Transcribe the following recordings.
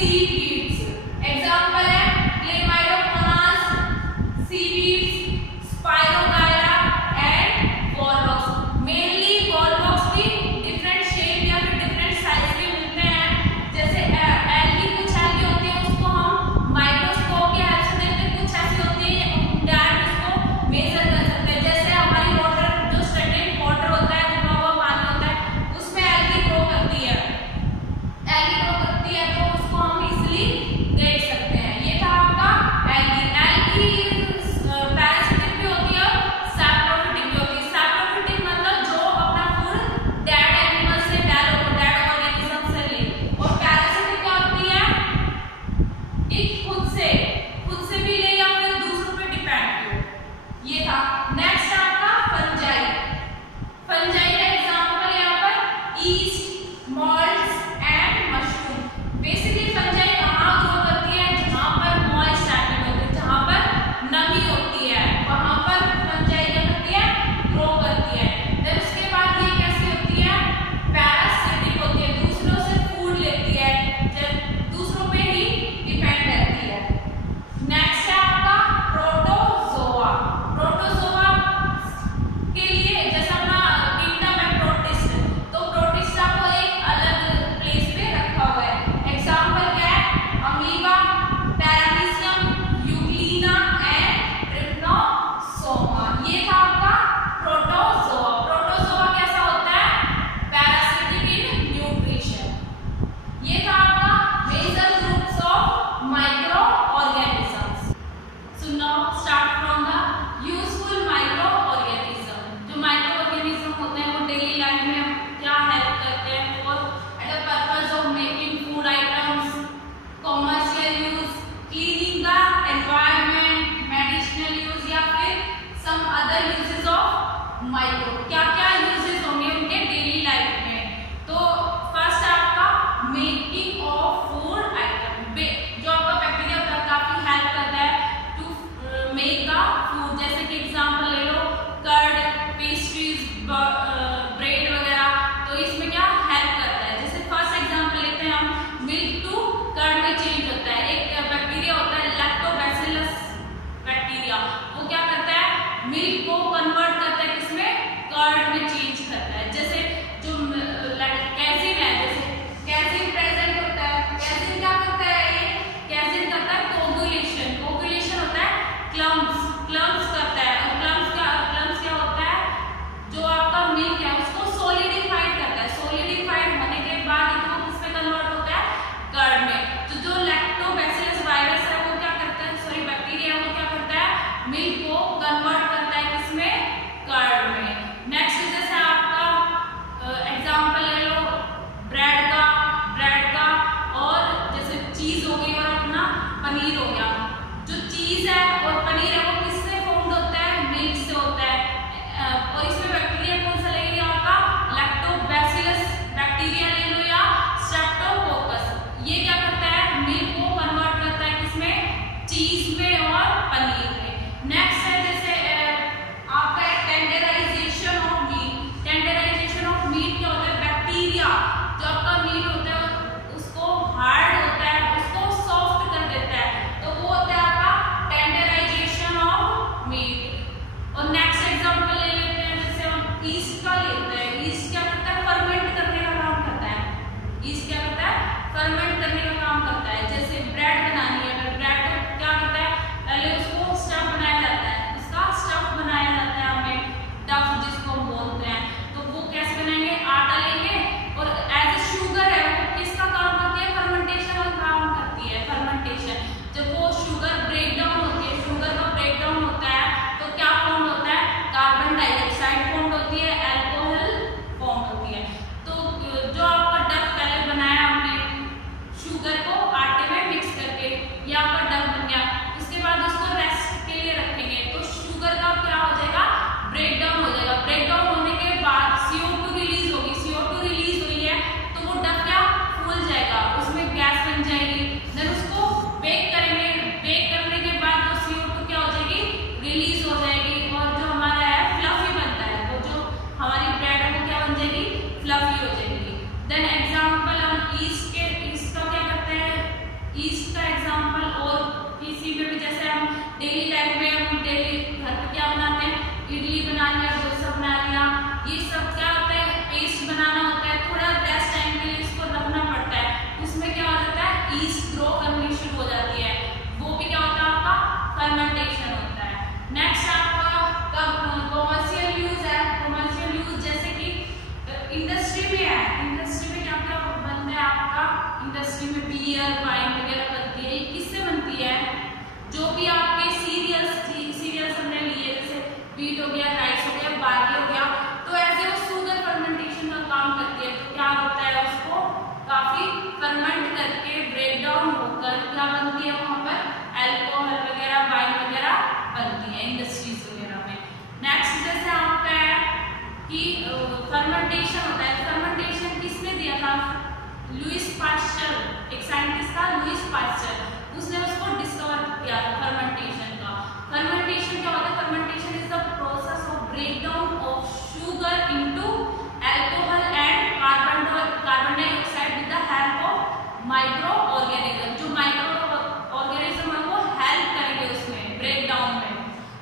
Seaweeds, example है Chlamydomonas, seaweeds, spirogyra and Volvox. Mainly Volvox भी different shape या फिर डिफरेंट साइज के मिलते हैं। जैसे एल्गी, कुछ एल्गी होती है उसको हम माइक्रोस्कोप के हेल्प से देखते हैं, कुछ ऐसी होती है डायरेक्ट उसको मेजर कर सकते हैं। जैसे हमारी वाटर, जो स्टैंडर्ड वाटर होता है, जमा हुआ पानी होता है, उसमें एल्गी ग्रो करती है, तो उसको हम इजीली देख सकते हैं। ये था आपका एल्गी। एल्गी पैरासिटिक भी होती है और सैप्रोफिटिक भी होती है। सैप्रोफिटिक मतलब जो अपना फूड डेड एनिमल से, डेड ऑर्गेनिज्म से ले, और पैरासिटिक क्या होती है, ये खुद से भी ले या फिर दूसरों पे डिपेंड हो। ये था। नेक्स्ट आपका फंजाई। फंजाई का एग्जांपल यहाँ पर east, malts and mushroom. Basically fungi कहाँ ग्रो करती है, जहाँ पर मॉइस्ट एनवायरनमेंट होती है, जहाँ पर नमी होती है, वहाँ पर फंजाई क्या करती है, ग्रो करती है। देन उसके बाद ये कैसी होती है, पैरासिटिक होती है, दूसरों से फूड लेती है, दूसरों पे ही डिपेंड रहती है। नेक्स्ट है आपका प्रोटोजोआ। प्रोटोजोआ के लिए जैसा अपना किंगडम है प्रोटिस्ट, तो प्रोटिस्टा को एक अलग प्लेस पे रखा हुआ है। एग्जांपल क्या है, amoeba, paramecium, Euglena and trypanosoma. ये था आपका प्रोटोजोआ। प्रोटोजोआ कैसा होता है, पैरासिटिक इन न्यूट्रिशन। ये था आपका major groups of micro organisms. So now start from the useful micro organism. जो माइक्रो ऑर्गेनिज्म होते हैं वो डेली लाइफ में क्या हेल्प करते हैं, for at the purpose of making food items, commercial use, cleaning the environment, medicinal use या फिर some other uses of micro. क्या क्या यूजेस होंगे उनके डेली लाइफ में। तो फर्स्ट आपका मेकिंग ऑफ फूड आइटम। जो आपका बैक्टीरिया होता है काफी हेल्प करता है टू मेक द फूड। जैसे कि एग्जांपल ले लो कर्ड, पेस्ट्रीज, ब्रेड वगैरह, तो इसमें क्या हेल्प करता है। जैसे फर्स्ट एग्जांपल लेते हैं हम, मिल्क टू कर्ड में चेंज होता है। एक बैक्टीरिया होता है लैक्टोबैसिलस बैक्टीरिया, वो क्या करता है, मिल्क को कन्वर्ट करता है किसमें, कर्ड में चेंज करता है। जैसे जो कैसिन है, जैसे कैसिन प्रेजेंट होता है, कैसिन क्या करता है, ये कैसिन करता है कोगुलेशन। कोगुलेशन होता है क्लम्स करता है, और क्लम्स क्या होता है, जो आपका मिल्क है उसको सोलिडिफाइड करता है। सोलिडिफाइड होने के बाद वो किसमें कन्वर्ट होता है, कर्ड में। तो जो लैक्टोबैसिलस वायरस है वो क्या करता है, सॉरी बैक्टीरिया, वो क्या करता है, मिल्क को कन्वर्ट करता है किसमें, कर्ड में। नेक्स्ट जैसे आपका एग्जांपल ले लो ब्रेड का, और जैसे चीज हो गई और अपना पनीर हो गया। जो चीज है और पनीर है वो किससे फॉर्म्ड होता है, मिल्क से होता है। और इसमें बैक्टीरिया कौन सा लगेगा आपका, लैक्टोबैसिलस बैक्टीरिया ले लो या स्ट्रेप्टोकोकस। ये क्या करता है, मिल्क को कन्वर्ट करता है किसमें, चीज में और पनीर में। नेक्स्ट है जैसे आपका टेंडराइजेशन ऑफ मीट। टेंडराइजेशन ऑफ मीट क्या होता है, बैक्टीरिया जो आपका मीट होता है उसको हार्ड होता है, उसको सॉफ्ट कर देता है, तो वो होता है आपका टेंडराइजेशन ऑफ डेली लाइफ में हम डेली घर पे क्या बनाते हैं, इडली बना लिया, डोसा बना लिया, ये सब क्या होता है, पेस्ट बनाना होता है, थोड़ा लेस टाइम के लिए इसको रखना पड़ता है, उसमें क्या हो जाता है, ईस्ट ग्रो करनी शुरू हो जाती है, वो भी क्या होता है आपका फर्मेंटेशन होता है। नेक्स्ट आपका कमर्शियल यूज है। कमर्शियल यूज जैसे कि इंडस्ट्री में है, इंडस्ट्री में क्या क्या बनता है आपका, इंडस्ट्री में बियर वाइन वगैरह बनती है, ये किससे बनती है, जो भी आपके सीरियल्स हमने लिए जैसे व्हीट हो गया, राइस हो गया, बार्ली हो गया, तो ऐसे वो शुगर फर्मेंटेशन का काम करती है, तो क्या होता है उसको काफी फर्मेंट करके ब्रेक डाउन होकर क्या बनती है वहां पर अल्कोहल वगैरह, वाइन वगैरह बनती है इंडस्ट्रीज वगैरह में। नेक्स्ट जैसे आपका है कि फर्मेंटेशन होता है, फर्मेंटेशन किसने दिया था, लुइस पास्चर, एक साइंटिस्ट था लुइस पास्चर, उसने उसको डिस्कवर किया फर्मेंटेशन का। फर्मेंटेशन क्या होता है, fermentation is the process of break down of sugar into alcohol and carbon dioxide with the help of micro organism, जो माइक्रो ऑर्गेनिज्म है वो हेल्प करेंगे उसमें ब्रेक डाउन में,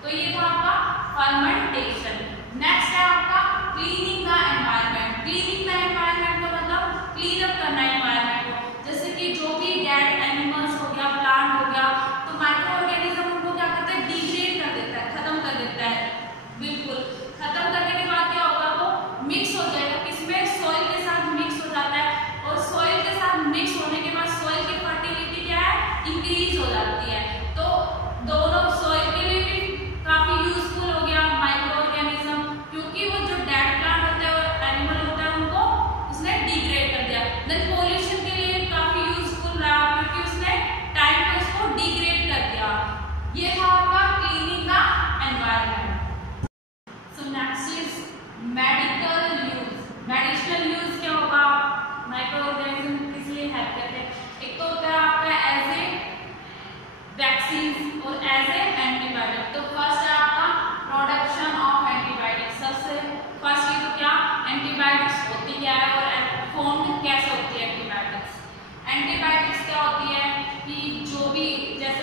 तो ये था आपका फर्मेंटेशन। नेक्स्ट है आपका cleaning the environment. Cleaning the environment का मतलब क्लीन अप करना एनवायरनमेंट को, जैसे कि जो भी डेड एनिमल्स हो गया, प्लांट हो गया, तो माइक्रो ऑर्गेनिज्म उनको क्या करता है, डिग्रेड कर देता है, खत्म कर देता है, बिल्कुल खत्म करने के बाद क्या होगा, वो मिक्स हो जाएगा किसमें, सॉइल के साथ मिक्स हो जाता है, और सॉइल के साथ मिक्स होने के बाद सॉइल की फर्टिलिटी क्या है, इंक्रीज हो जाती है, तो दोनों सॉइल के लिए भी काफी यूजफुल हो गया माइक्रो ऑर्गेनिज्म, क्योंकि वो जो डेड प्लांट होता है और एनिमल होता है उनको उसने डिग्रेड कर दिया। देन पोल्यूशन के लिए काफी यूजफुल रहा, क्योंकि उसने टाइम पे उसको डिग्रेड कर दिया। ये था आपका cleaning the environment. So next is medical use. Medicinal use क्या होगा, माइक्रो ऑर्गेनिज्म किस लिए हेल्प करते हैं, एक तो होता है आपका एज ए वैक्सीन और एज ए एंटीबायोटिक। तो फर्स्ट है आपका प्रोडक्शन ऑफ एंटीबायोटिक, सबसे फर्स्ट तो क्या एंटीबायोटिक्स होती क्या है और फॉर्म कैसे होती है एंटीबायोटिक्स। एंटीबायोटिक्स क्या होती है कि जो भी जैसे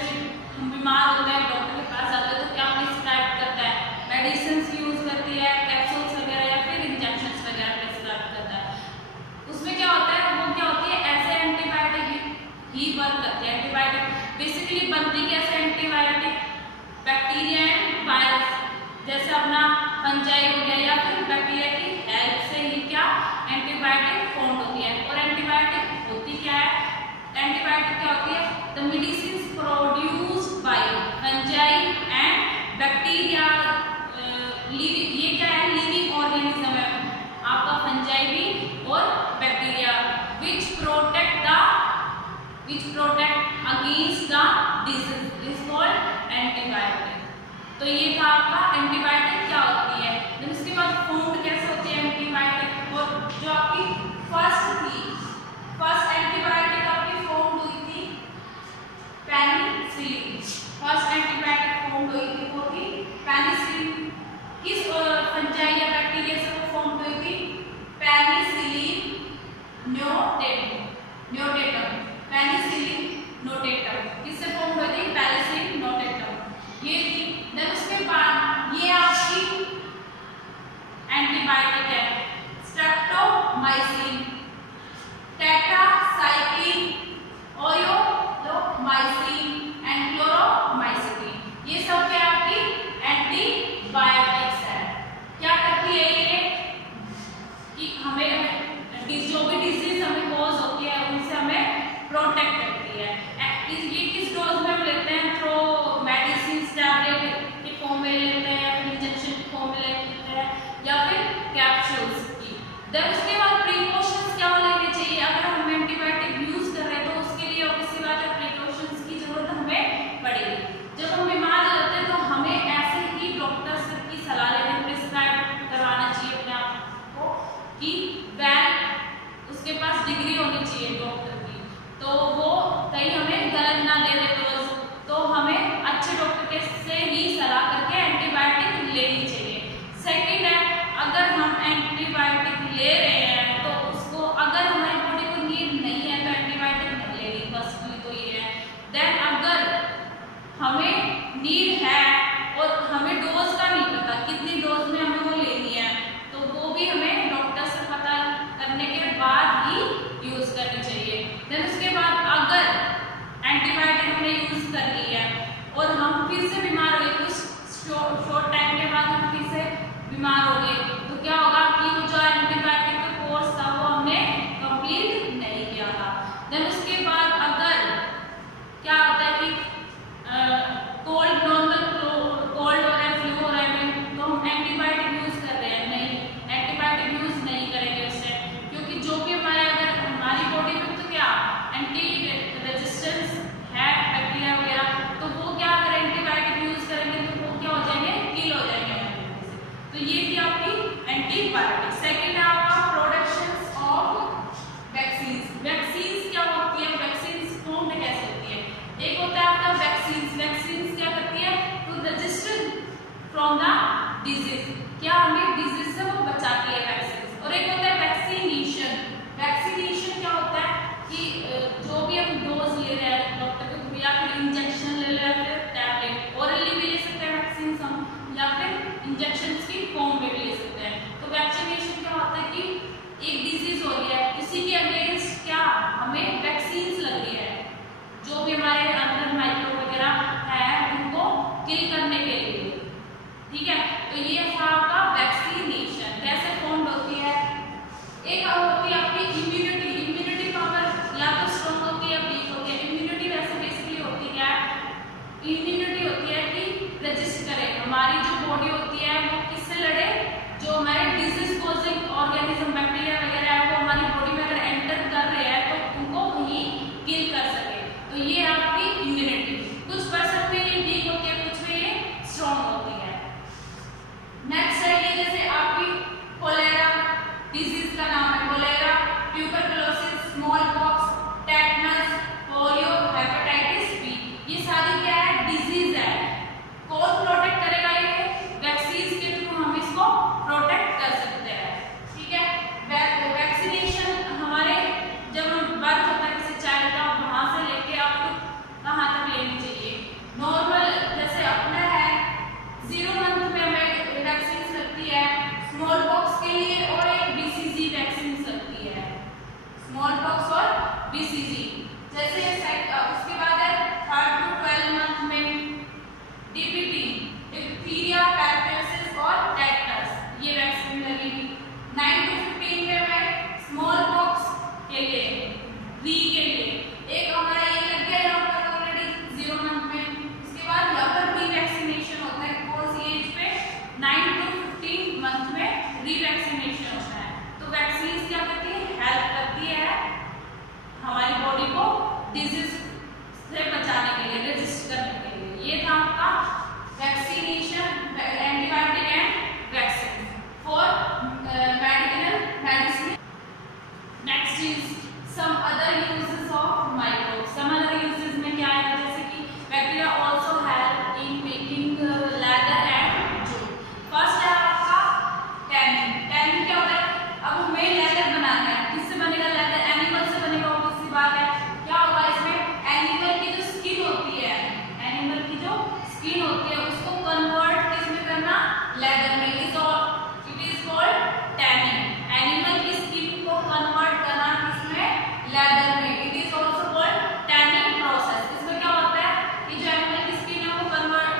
हम बीमार होते हैं डॉक्टर के पास जाते हैं तो क्या प्रिस्क्राइब करता है, मेडिसिन यूज करती है, कैप्सूल्स वगैरह या फिर इंजेक्शंस वगैरह प्रिस्क्राइब करता है, उसमें क्या होता है, वो क्या होती है एज ए एंटीबायोटिक ही वर्क करती है। एंटीबायोटिक बेसिकली बनती कैसे, एंटीबायोटिक बैक्टीरिया एंड वायरस, जैसे अपना फंजाई हो गया या फिर बैक्टीरिया की हेल्प से ही क्या एंटीबायोटिक फॉर्म होती है। और एंटीबायोटिक होती क्या है, एंटीबायोटिक क्या होती है, the medicine produced by fungi and bacteria, ये क्या है, लिविंग ऑर्गेनिज्म है आपका, फंजाई भी और bacteria, which protect against the disease is called antibiotic. तो ये था आपका एंटीबायोटिक क्या होती है। then उसके बाद फॉर्म कैसे होती है एंटीबायोटिक, और जो आपकी फर्स्ट एंटीबायोटिक आपकी फॉर्म हुई थी पेनिसिलिन, फर्स्ट एंटीबायोटिक फॉर्म हुई थी वो थी पेनिसिलिन, किस फंजाई या बैक्टीरिया से वो फॉर्म हुई थी, पेनिसिलिन न्यूटेटम, पेनिसिलिन नोटेटम, किससे फॉर्म हुई थी, पेनिसिलिन नोटेटम ये थी। देन उसके बाद ये आपकी एंटीबायोटिक है स्ट्रेप्टोमाइसिन, टेट्रासाइक्लिन, ओयोलोमाइसिन एंड क्लोरोमाइसिन, ये सब क्या आपकी एंटीबायोटिक्स है। क्या करती है ये कि हमें जो भी डिजीज हमें कॉज होती है उनसे हमें प्रोटेक्ट करती है। ये किस डोज में हम लेते हैं, थ्रो मेडिसिन टैबलेट के फॉर्म में लेते हैं या फिर इंजेक्शन के फॉर्म में लेते हैं या फिर कैप्सूल्स की। देन उसके बाद प्रिकॉशंस क्या लेने चाहिए, अगर हम एंटीबायोटिक यूज कर रहे हैं तो उसके लिए ऑब्वियसली बात है प्रिकॉशंस की जरूरत हमें पड़ेगी। जब हम बीमार हो जाते हैं तो हमें ऐसे ही डॉक्टर की सलाह लेने प्रिस्क्राइब करवाना चाहिए अपने आप को कि वैल उसके पास डिग्री होनी चाहिए डॉक्टर की, तो वो कहीं हमें गलत ना दे दे डोज, तो हमें अच्छे डॉक्टर से ही सलाह करके एंटीबायोटिक लेनी चाहिए। सेकंड है, अगर हम एंटीबायोटिक ले रहे हैं तो उसको अगर हमारी बॉडी को नीड नहीं है तो एंटीबायोटिक नहीं लेनी, फर्स्टली तो ये है। देन अगर हमें नीड फिर से बीमार हो गए, कुछ शॉर्ट टाइम के बाद हम फिर से बीमार हो गए, तो क्या होगा कि जो एंटीबायोटिक का कोर्स था वो हमने कंप्लीट नहीं किया था। देन उसके बाद अगर क्या होता है कि कोल्ड नॉर्मल कोल्ड हो रहा है, फ्लू हो रहा है, तो हम एंटीबायोटिक यूज कर रहे हैं, नहीं एंटीबायोटिक यूज नहीं करेंगे उससे, क्योंकि जो भी हमारे अगर हमारी बॉडी में तो क्या एंटी रेजिस्टेंस है बैक्टीरिया वगैरह, तो वो क्या अगर एंटीबायोटिक यूज करेंगे तो वो क्या हो जाएंगे, किल हो जाएंगे। तो ये थी आपकी एंटीबायोटिक। सेकेंड है आपका प्रोडक्शन ऑफ वैक्सीन। वैक्सीन क्या होती है, वैक्सीन फॉर्म में कैसे होती है? एक होता है आपका वैक्सीन। वैक्सीन क्या करती है, to resist from the disease, क्या हमें डिजीज से वो बचाती है वैक्सीन। और एक होता है वैक्सीनेशन। वैक्सीनेशन क्या होता है कि जो भी हम डोज ले रहे हैं डॉक्टर के थ्रू, या फिर इंजेक्शन ले रहे हैं, फिर टैबलेट ओरली भी ले सकते हैं वैक्सीन हम, या फिर इंजेक्शन की फॉर्म में भी ले सकते हैं। तो वैक्सीनेशन क्या होता है कि एक डिजीज हो रही है, इसी के अगेंस्ट क्या हमें वैक्सीन लग रही है, जो भी हमारे अंदर माइक्रो वगैरह है उनको किल करने के लिए, ठीक है। तो ये था आपका वैक्सीनेशन। कैसे फॉर्म होती है, एक होती है आपकी इम्यूनिटी। इम्यूनिटी पावर या तो स्ट्रॉन्ग होती है, वीक होती है। इम्यूनिटी वैसे बेसिकली होती है, इम्यूनिटी होती है कि रजिस्ट करे, हमारी जो बॉडी होती है वो किससे लड़े, जो हमारे डिजीज कॉजिंग ऑर्गेनिज्म बैक्टीरिया वगैरह है वो हमारी बॉडी में अगर एंटर कर रहे हैं तो उनको वहीं किल कर सके। तो ये आपकी इम्यूनिटी। कुछ पर्सन में ये वीक होती है, कुछ में ये स्ट्रॉन्ग होती है। नेक्स्ट है ये जैसे आपकी कोलेरा डिजीज का नाम है, cholera, tuberculosis, small pox, tetanus, polio, hepatitis B, ये सारी क्या है, डिजीज है। कौन प्रोटेक्ट करेगा, ये वैक्सीन के थ्रू हम इसको प्रोटेक्ट कर सकते हैं, ठीक है। वैक्सीनेशन हमारे जब हम बर्थ होता है किसी चाइल्ड का, वहां से लेके आप कहाँ तक लेनी चाहिए। नॉर्मल जैसे अपना है 0 मंथ में हमें वैक्सीन लगती है स्मॉल पॉक्स के लिए, और एक बीसीजी वैक्सीन लगती है, स्मॉल पॉक्स और बीसीजी। जैसे उसके बाद है 3 to 12 मंथ में डीपीटी, डिप्थीरिया, पैरालिसिस और टेटनस, ये वैक्सीन लगेगी। 9 to 15 में हमें स्मॉल पॉक्स के लिए, वी के लिए एक हमारा ये लग गया यहाँ पर ऑलरेडी 0 मंथ में। इसके बाद यहाँ पर रीवैक्सीनेशन होता है, कौन सी एज पे, 9 to 15 मंथ में रीवैक्सीनेशन होता है। तो वैक्सीन क्या करती है, हेल्प करती है हमारी बॉडी को डिजीज से बचाने के लिए, रेजिस्ट करने के लिए। ये था आपका vaccination, antibiotic and vaccine for medical medicine. Next is some other uses of microbes. Some other uses में क्या है, जैसे कि bacteria also help in making leather and jute. First है आपका टैनिंग। टैनिंग क्या होता है, अब हमें लेदर बनाना है, किससे बनेगा लेदर, एनिमल से बनेगा, किसी बात है। क्या होगा इसमें, एनिमल की जो स्किन होती है, एनिमल की जो स्किन होती है उसको कन्वर्ट किसमें करना, लेदर में। It is called tanning. Animal की स्किन को कन्वर्ट करना किसमें, लेदर में। It is also called tanning process. इसमें क्या होता है कि जो एनिमल की स्किन है वो कन्वर्ट,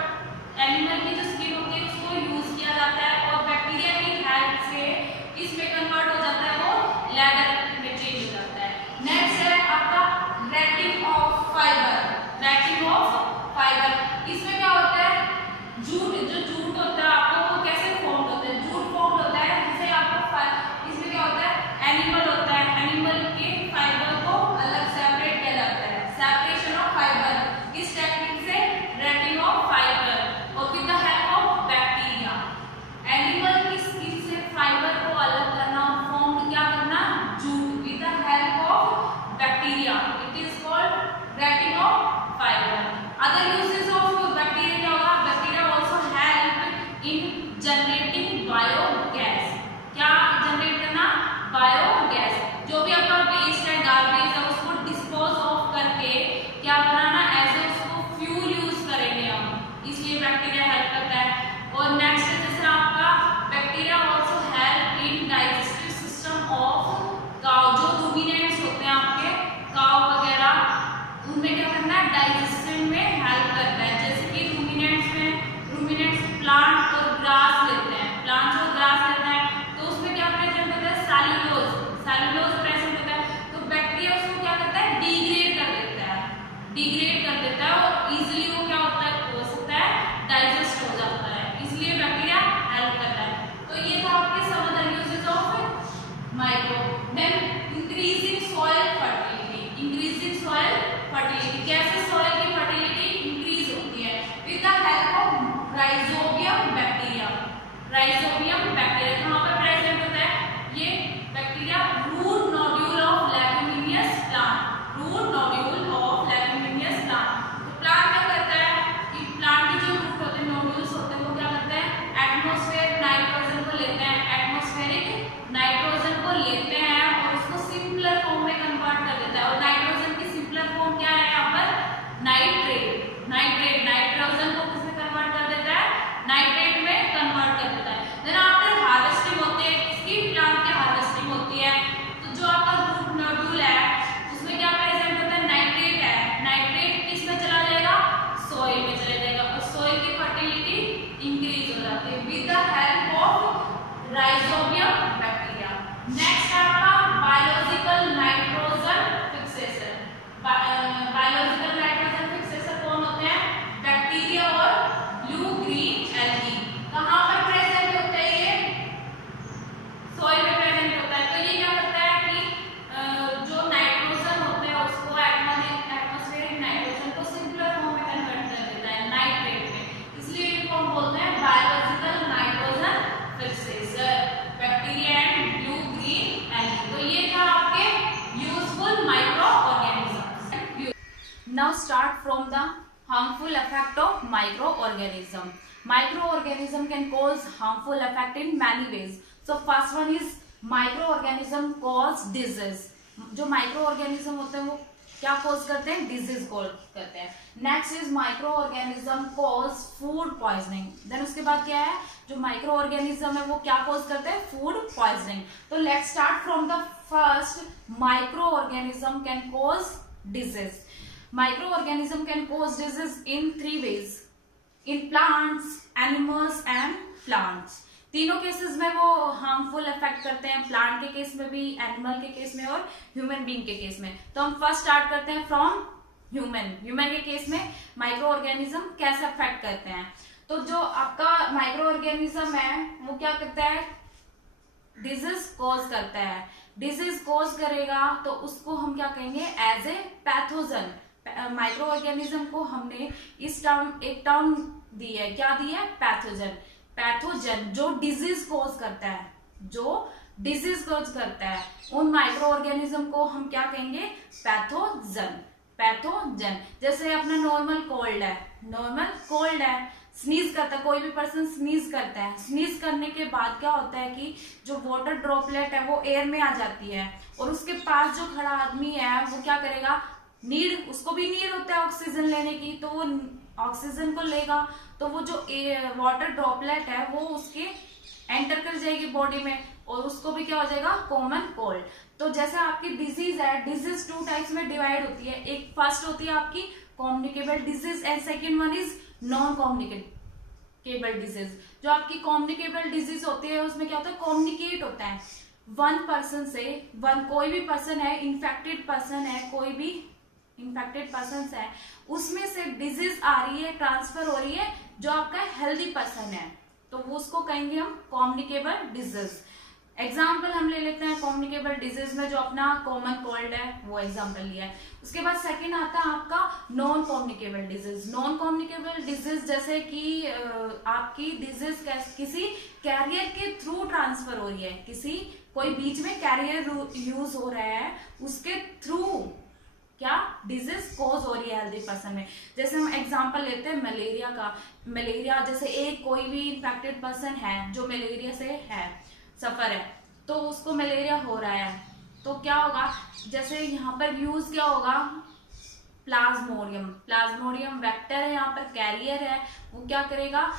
एनिमल की जो स्किन होती है उसको यूज किया जाता है और बैक्टीरिया की हेल्प से किसमें कन्वर्ट हो जाता है, वो लेदर में चेंज हो जाता है। नेक्स्ट है आपका rating of fibre. Rating of fibre, इसमें क्या होता है, जूट, जो जूट होता है आपको वो कैसे फॉर्म होता है, जूट फॉर्म होता है जैसे आपको, इसमें क्या होता है, एनिमल होता है, एनिमल के फाइबर को अलग सेपरेट किया जाता है, सेपरेशन ऑफ फाइबर। इस टेक्निक से रैटिंग ऑफ फाइबर और with the help of bacteria, animal की स्किन से फाइबर को अलग करना, फॉर्म क्या करना, jute, with the help of bacteria. It is called rating of fibre. Other uses of bacteria क्या होगा, बैक्टीरिया आल्सो हेल्प इन जनरेटिंग बायोगैस। क्या जनरेट करना, बायोगैस। जो भी आपका वेस्ट है, गार्बेज है, उसको डिस्पोज ऑफ करके क्या बनाना, एज ए उसको फ्यूल यूज करेंगे हम, इसलिए बैक्टीरिया हेल्प करता है। और नेक्स्ट है जैसे आपका bacteria also help in digestive system of cow. जो रूमिनेंट्स होते हैं आपके काउ वगैरह, उनमें क्या करना है, डाइजेशन में हेल्प करता है। जैसे कि रूमिनेंट रूमिनेंट्स में रूमिनेंट्स प्लांट और ग्रास लेते हैं, प्लांट्स और ग्रास लेते हैं, तो उसमें क्या प्रेजेंट होता है, सेल्यूलोज, सेल्यूलोज प्रेजेंट होता है। तो बैक्टीरिया उसको क्या करता है, डिग्रेड कर देता है, डिग्रेड कर देता है और इजीली वो क्या होता है, हो सकता है डाइजेस्ट हो जाता है, इसलिए बैक्टीरिया हेल्प करता है। तो ये था आपके some other uses of micro. Then increasing soil fertility, increasing soil fertility, कैसे सॉइल की फर्टिलिटी इंक्रीज होती है, with the help of rhizobium bacteria, rhizobium bacteria कहाँ पर प्रेजेंट होता है, ये bacteria root nodule of leguminous plant, root nodule of leguminous plant. तो प्लांट क्या करता है कि प्लांट के जो रूट होते हैं, नोड्यूल्स होते हैं, वो क्या करते हैं, एटमॉस्फेयर नाइट्रोजन को लेते हैं, एटमॉस्फेरिक नाइट्रोजन को लेते हैं और उसको सिंपलर फॉर्म में कन्वर्ट कर देता है। और नाइट्रोजन की सिंपलर फॉर्म क्या है यहाँ पर, नाइट्रेट, नाइट्रेट, नाइट्रोजन को किसमें कन्वर्ट कर देता है, नाइट्रेट में कन्वर्ट कर देता है। देन आफ्टर हार्वेस्टिंग होते हैं, इसकी प्लांट की हार्वेस्टिंग होती है, तो जो आपका रूट नोड्यूल है उसमें क्या प्रेजेंट होता है, नाइट्रेट है, नाइट्रेट किसमें चला जाएगा, सॉइल में चला जाएगा और सॉइल की फर्टिलिटी इंक्रीज हो जाती है with the help of rhizobium bacteria. Next आपका biological nitrogen fixation, biological nitrogen fixation कौन होते हैं, बैक्टीरिया और ब्लू ग्रीन एल्गी। कहाँ पर प्रेजेंट होते हैं, ये सॉइल में प्रेजेंट होता है। तो ये क्या करता है कि जो नाइट्रोजन होते हैं उसको एटमॉस्फेरिक नाइट्रोजन को सिंपलर फॉर्म में कन्वर्ट कर देता है नाइट्रेट में, इसलिए इनको हम बोलते हैं biological nitrogen fixation, bacteria and blue green algae. तो ये था आपके useful micro organisms. Now start from the harmful effect of microorganism. Microorganism can cause harmful effect in many ways. So first one is microorganism cause disease. जो microorganism होते हैं वो क्या cause करते हैं, disease cause करते हैं. Next is microorganism cause food poisoning. Then उसके बाद क्या है, जो microorganism है वो क्या cause करते हैं, food poisoning. तो let's start from the first. Microorganism can cause disease. Microorganism can cause disease in 3 ways: in plants, animals and plants. तीनों केसेस में वो हार्मफुल इफेक्ट करते हैं, प्लांट के केस में भी, एनिमल के केस में और ह्यूमन बीइंग के केस में। तो हम फर्स्ट स्टार्ट करते हैं फ्रॉम ह्यूमन। ह्यूमन के केस में माइक्रो ऑर्गेनिज्म कैसे अफेक्ट करते हैं। तो जो आपका माइक्रो ऑर्गेनिज्म है वो क्या करता है, डिजीज कॉज करता है। डिजीज कॉज करेगा तो उसको हम क्या कहेंगे, as a pathogen. Micro organism को हमने इस टर्म, एक टर्म दी है, क्या दी है, पैथोजन। पैथोजन जो डिजीज कॉज करता है, जो डिजीज कॉज करता है, उन माइक्रो ऑर्गेनिज्म को हम क्या कहेंगे, पैथोजन। पैथोजन जैसे अपना नॉर्मल कोल्ड है, नॉर्मल कोल्ड है, स्नीज करता है, कोई भी पर्सन स्नीज करता है, स्नीज करने के बाद क्या होता है कि जो वाटर ड्रॉपलेट है वो एयर में आ जाती है और उसके पास जो खड़ा आदमी है वो क्या करेगा, नीड, उसको भी नीड होता है ऑक्सीजन लेने की, तो वो ऑक्सीजन को लेगा, तो वो जो वाटर ड्रॉपलेट है वो उसके एंटर कर जाएगी बॉडी में और उसको भी क्या हो जाएगा, कॉमन कोल्ड। तो जैसे आपकी डिजीज है, डिजीज 2 टाइप्स में डिवाइड होती है। एक फर्स्ट होती है आपकी communicable disease and second one is non communicable disease. जो आपकी कम्युनिकेबल डिजीज होती है उसमें क्या होता है, कम्युनिकेट होता है वन पर्सन से, कोई भी पर्सन है, इन्फेक्टेड पर्सन है, कोई भी इन्फेक्टेड पर्सन है, उसमें से डिजीज आ रही है, ट्रांसफर हो रही है, जो आपका हेल्दी पर्सन है, तो वो उसको कहेंगे हम कम्युनिकेबल डिजीज। एग्जाम्पल हम ले लेते हैं कम्युनिकेबल डिजीज में, जो अपना कॉमन कोल्ड है वो एग्जाम्पल लिया है। उसके बाद सेकंड आता है आपका non communicable disease. Non communicable disease जैसे कि आपकी डिजीज किसी कैरियर के थ्रू ट्रांसफर हो रही है, किसी कोई बीच में कैरियर यूज हो रहा है, उसके थ्रू क्या डिजीज कॉज हो रही है हेल्दी पर्सन में। जैसे हम एग्जांपल लेते हैं मलेरिया का। मलेरिया जैसे एक कोई भी इन्फेक्टेड पर्सन है जो मलेरिया से है, सफर है, तो उसको मलेरिया हो रहा है, तो क्या होगा, जैसे यहाँ पर यूज क्या होगा, प्लाज्मोडियम। प्लाज्मोडियम वेक्टर है, यहाँ पर कैरियर है, वो क्या करेगा,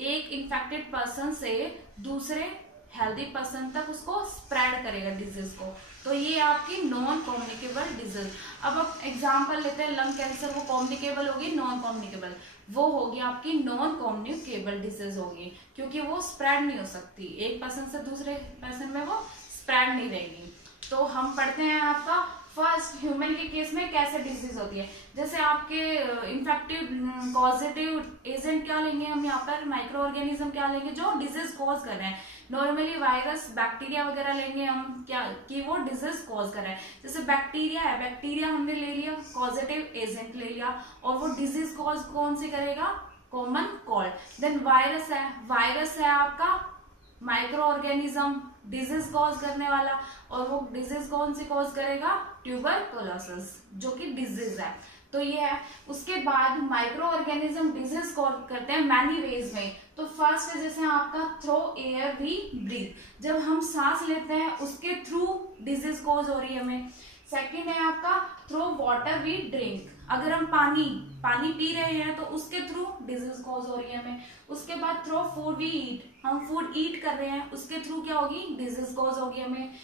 एक इन्फेक्टेड पर्सन से दूसरे हेल्दी पर्सन तक उसको स्प्रेड करेगा डिजीज को। तो ये आपकी नॉन कम्युनिकेबल डिजीज। अब आप एग्जांपल लेते हैं लंग कैंसर, वो कम्युनिकेबल होगी, नॉन कम्युनिकेबल, वो होगी आपकी नॉन कम्युनिकेबल डिजीज होगी, क्योंकि वो स्प्रेड नहीं हो सकती, एक पर्सन से दूसरे पर्सन में वो स्प्रेड नहीं रहेगी। तो हम पढ़ते हैं आपका फर्स्ट ह्यूमन के केस में कैसे डिजीज होती है। जैसे आपके इन्फेक्टिव कॉजेटिव एजेंट क्या लेंगे हम यहाँ पर, माइक्रो ऑर्गेनिज्म क्या लेंगे जो डिजीज कॉज कर रहे हैं। नॉर्मली वायरस बैक्टीरिया वगैरह लेंगे हम क्या कि वो डिजीज कॉज कर रहा है। जैसे बैक्टीरिया है, बैक्टीरिया हमने ले लिया, कॉजेटिव एजेंट ले लिया, और वो डिजीज कॉज कौन सी करेगा, कॉमन कोल्ड। देन वायरस है, वायरस है आपका माइक्रो ऑर्गेनिज्म डिजीज कॉज करने वाला, और वो डिजीज कौन सी कॉज करेगा, ट्यूबरकुलोसिस, जो कि डिजीज है। तो ये है। उसके बाद माइक्रो ऑर्गेनिज्म डिजीज कॉज करते हैं मैनी वेज में। तो फर्स्ट है जैसे आपका थ्रो एयर वी ब्रीथ, जब हम सांस लेते हैं उसके थ्रू डिजीज कॉज हो रही है हमें। सेकेंड है आपका थ्रो वाटर वी ड्रिंक, अगर हम पानी पी रहे हैं तो उसके थ्रू डिजीज कॉज हो रही है हमें। उसके बाद थ्रो फूड वी ईट, हम फूड ईट कर रहे हैं उसके थ्रू क्या होगी, डिजीज कॉज होगी हमें।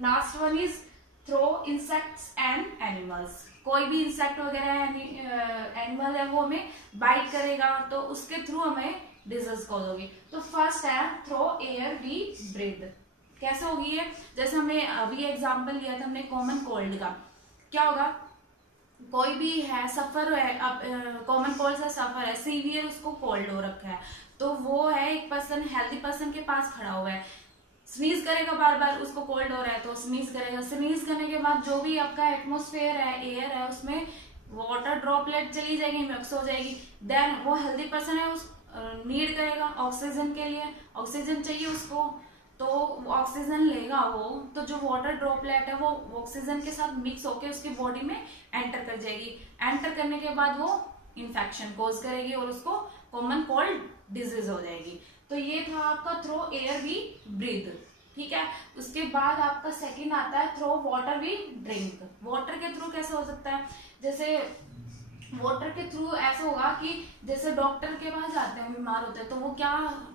Last one is through insects and animals, कोई भी इंसेक्ट वगैरह एनिमल है वो हमें बाइट करेगा तो उसके थ्रू हमें डिजीज कॉज होगी। तो फर्स्ट है थ्रो एयर वी ब्रीथ, कैसे होगी ये, जैसे हमने अभी एग्जांपल लिया था हमने कॉमन कोल्ड का। क्या होगा, कोई भी है सफर है, अब कॉमन कोल्ड से सफर है, सीवियर उसको कोल्ड हो रखा है, तो वो है एक पर्सन हेल्दी पर्सन के पास खड़ा हुआ है, स्नीज करेगा बार बार, उसको कोल्ड हो रहा है तो स्नीज करेगा। स्नीज करने के बाद जो भी आपका एटमोस्फेयर है, एयर है, उसमें वाटर ड्रॉपलेट चली जाएगी, मिक्स हो जाएगी। देन वो हेल्दी पर्सन है उस नीड करेगा ऑक्सीजन के लिए, ऑक्सीजन चाहिए उसको, तो ऑक्सीजन लेगा वो, तो जो वाटर ड्रॉपलेट है वो ऑक्सीजन के साथ मिक्स होकर उसकी बॉडी में एंटर कर जाएगी। एंटर करने के बाद वो इन्फेक्शन कॉज करेगी और उसको कॉमन कोल्ड डिजीज हो जाएगी। तो ये था आपका थ्रो एयर वी ब्रीथ, ठीक है। उसके बाद आपका सेकंड आता है through water we drink. Water के थ्रू कैसे हो सकता है, जैसे वाटर के थ्रू ऐसा होगा कि जैसे डॉक्टर के पास जाते हैं बीमार होते हैं तो वो क्या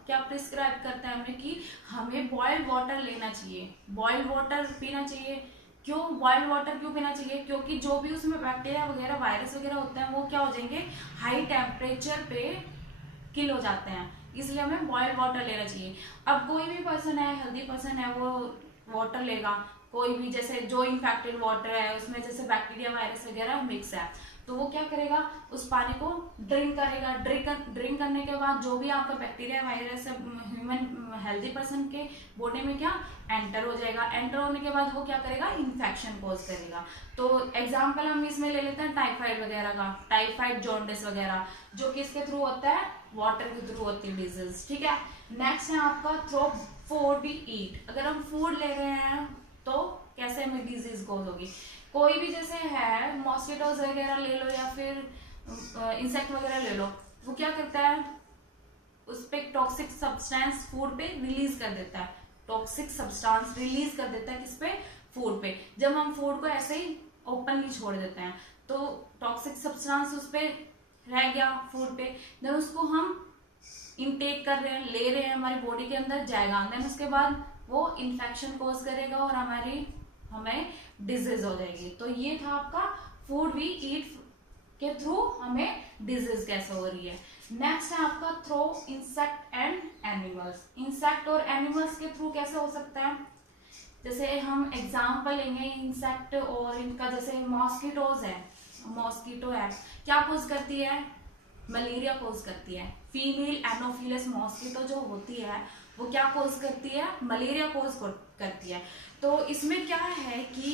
क्या प्रिस्क्राइब करता है हमें कि हमें बॉइल्ड वाटर लेना चाहिए, बॉइल्ड वाटर पीना चाहिए। क्यों बॉइल्ड वाटर क्यों पीना चाहिए, क्योंकि जो भी उसमें बैक्टीरिया वगैरह वायरस वगैरह होते हैं वो क्या हो जाएंगे, हाई टेम्परेचर पे किल हो जाते हैं, इसलिए हमें बॉइल्ड वाटर लेना चाहिए। अब कोई भी पर्सन है, हेल्दी पर्सन है, वो वाटर लेगा, कोई भी जैसे जो इन्फेक्टेड वाटर है उसमें जैसे बैक्टीरिया वायरस वगैरह मिक्स है, तो वो क्या करेगा, उस पानी को ड्रिंक करेगा। ड्रिंक करने के बाद जो भी आपका बैक्टीरिया वायरस है ह्यूमन हेल्दी पर्सन के बॉडी में क्या एंटर हो जाएगा। एंटर होने के बाद वो क्या करेगा, इन्फेक्शन कॉज करेगा। तो एग्जाम्पल हम इसमें ले लेते हैं टाइफाइड वगैरह का, टाइफाइड जॉन्डिस वगैरह, जो किसके थ्रू होता है, वाटर के थ्रू होती है डिजीज, ठीक है। नेक्स्ट है आपका थ्रो फूड वी ईट, अगर हम फूड ले रहे हैं तो कैसे हमें डिजीज कॉज होगी। कोई भी जैसे है मॉस्किटोज वगैरह ले लो या फिर इंसेक्ट वगैरह ले लो, वो क्या करता है, उस पे टॉक्सिक सब्सटेंस फूड पे रिलीज कर देता है, टॉक्सिक सब्सटेंस रिलीज कर देता है किस पे, फूड पे। जब हम फूड को ऐसे ही ओपनली छोड़ देते हैं तो टॉक्सिक सब्सटेंस उस पे रह गया फूड पे, देन उसको हम इनटेक कर रहे हैं, ले रहे हैं, हमारी बॉडी के अंदर जाएगा, देन उसके बाद वो इन्फेक्शन कॉज करेगा और हमें डिजीज हो जाएगी। तो ये था आपका फूड वी ईट के थ्रू हमें डिजीज कैसे हो रही है। नेक्स्ट है आपका through insect and animals. Insect और एनिमल्स के थ्रू कैसे हो सकता है, जैसे हम एग्जांपल लेंगे इंसेक्ट और इनका, जैसे मॉस्किटोज है, मॉस्किटो है, क्या कॉज करती है, मलेरिया कॉज करती है। फीमेल एनोफिलस मॉस्किटो जो होती है वो क्या कॉज करती है, मलेरिया कॉज करती है। तो इसमें क्या है कि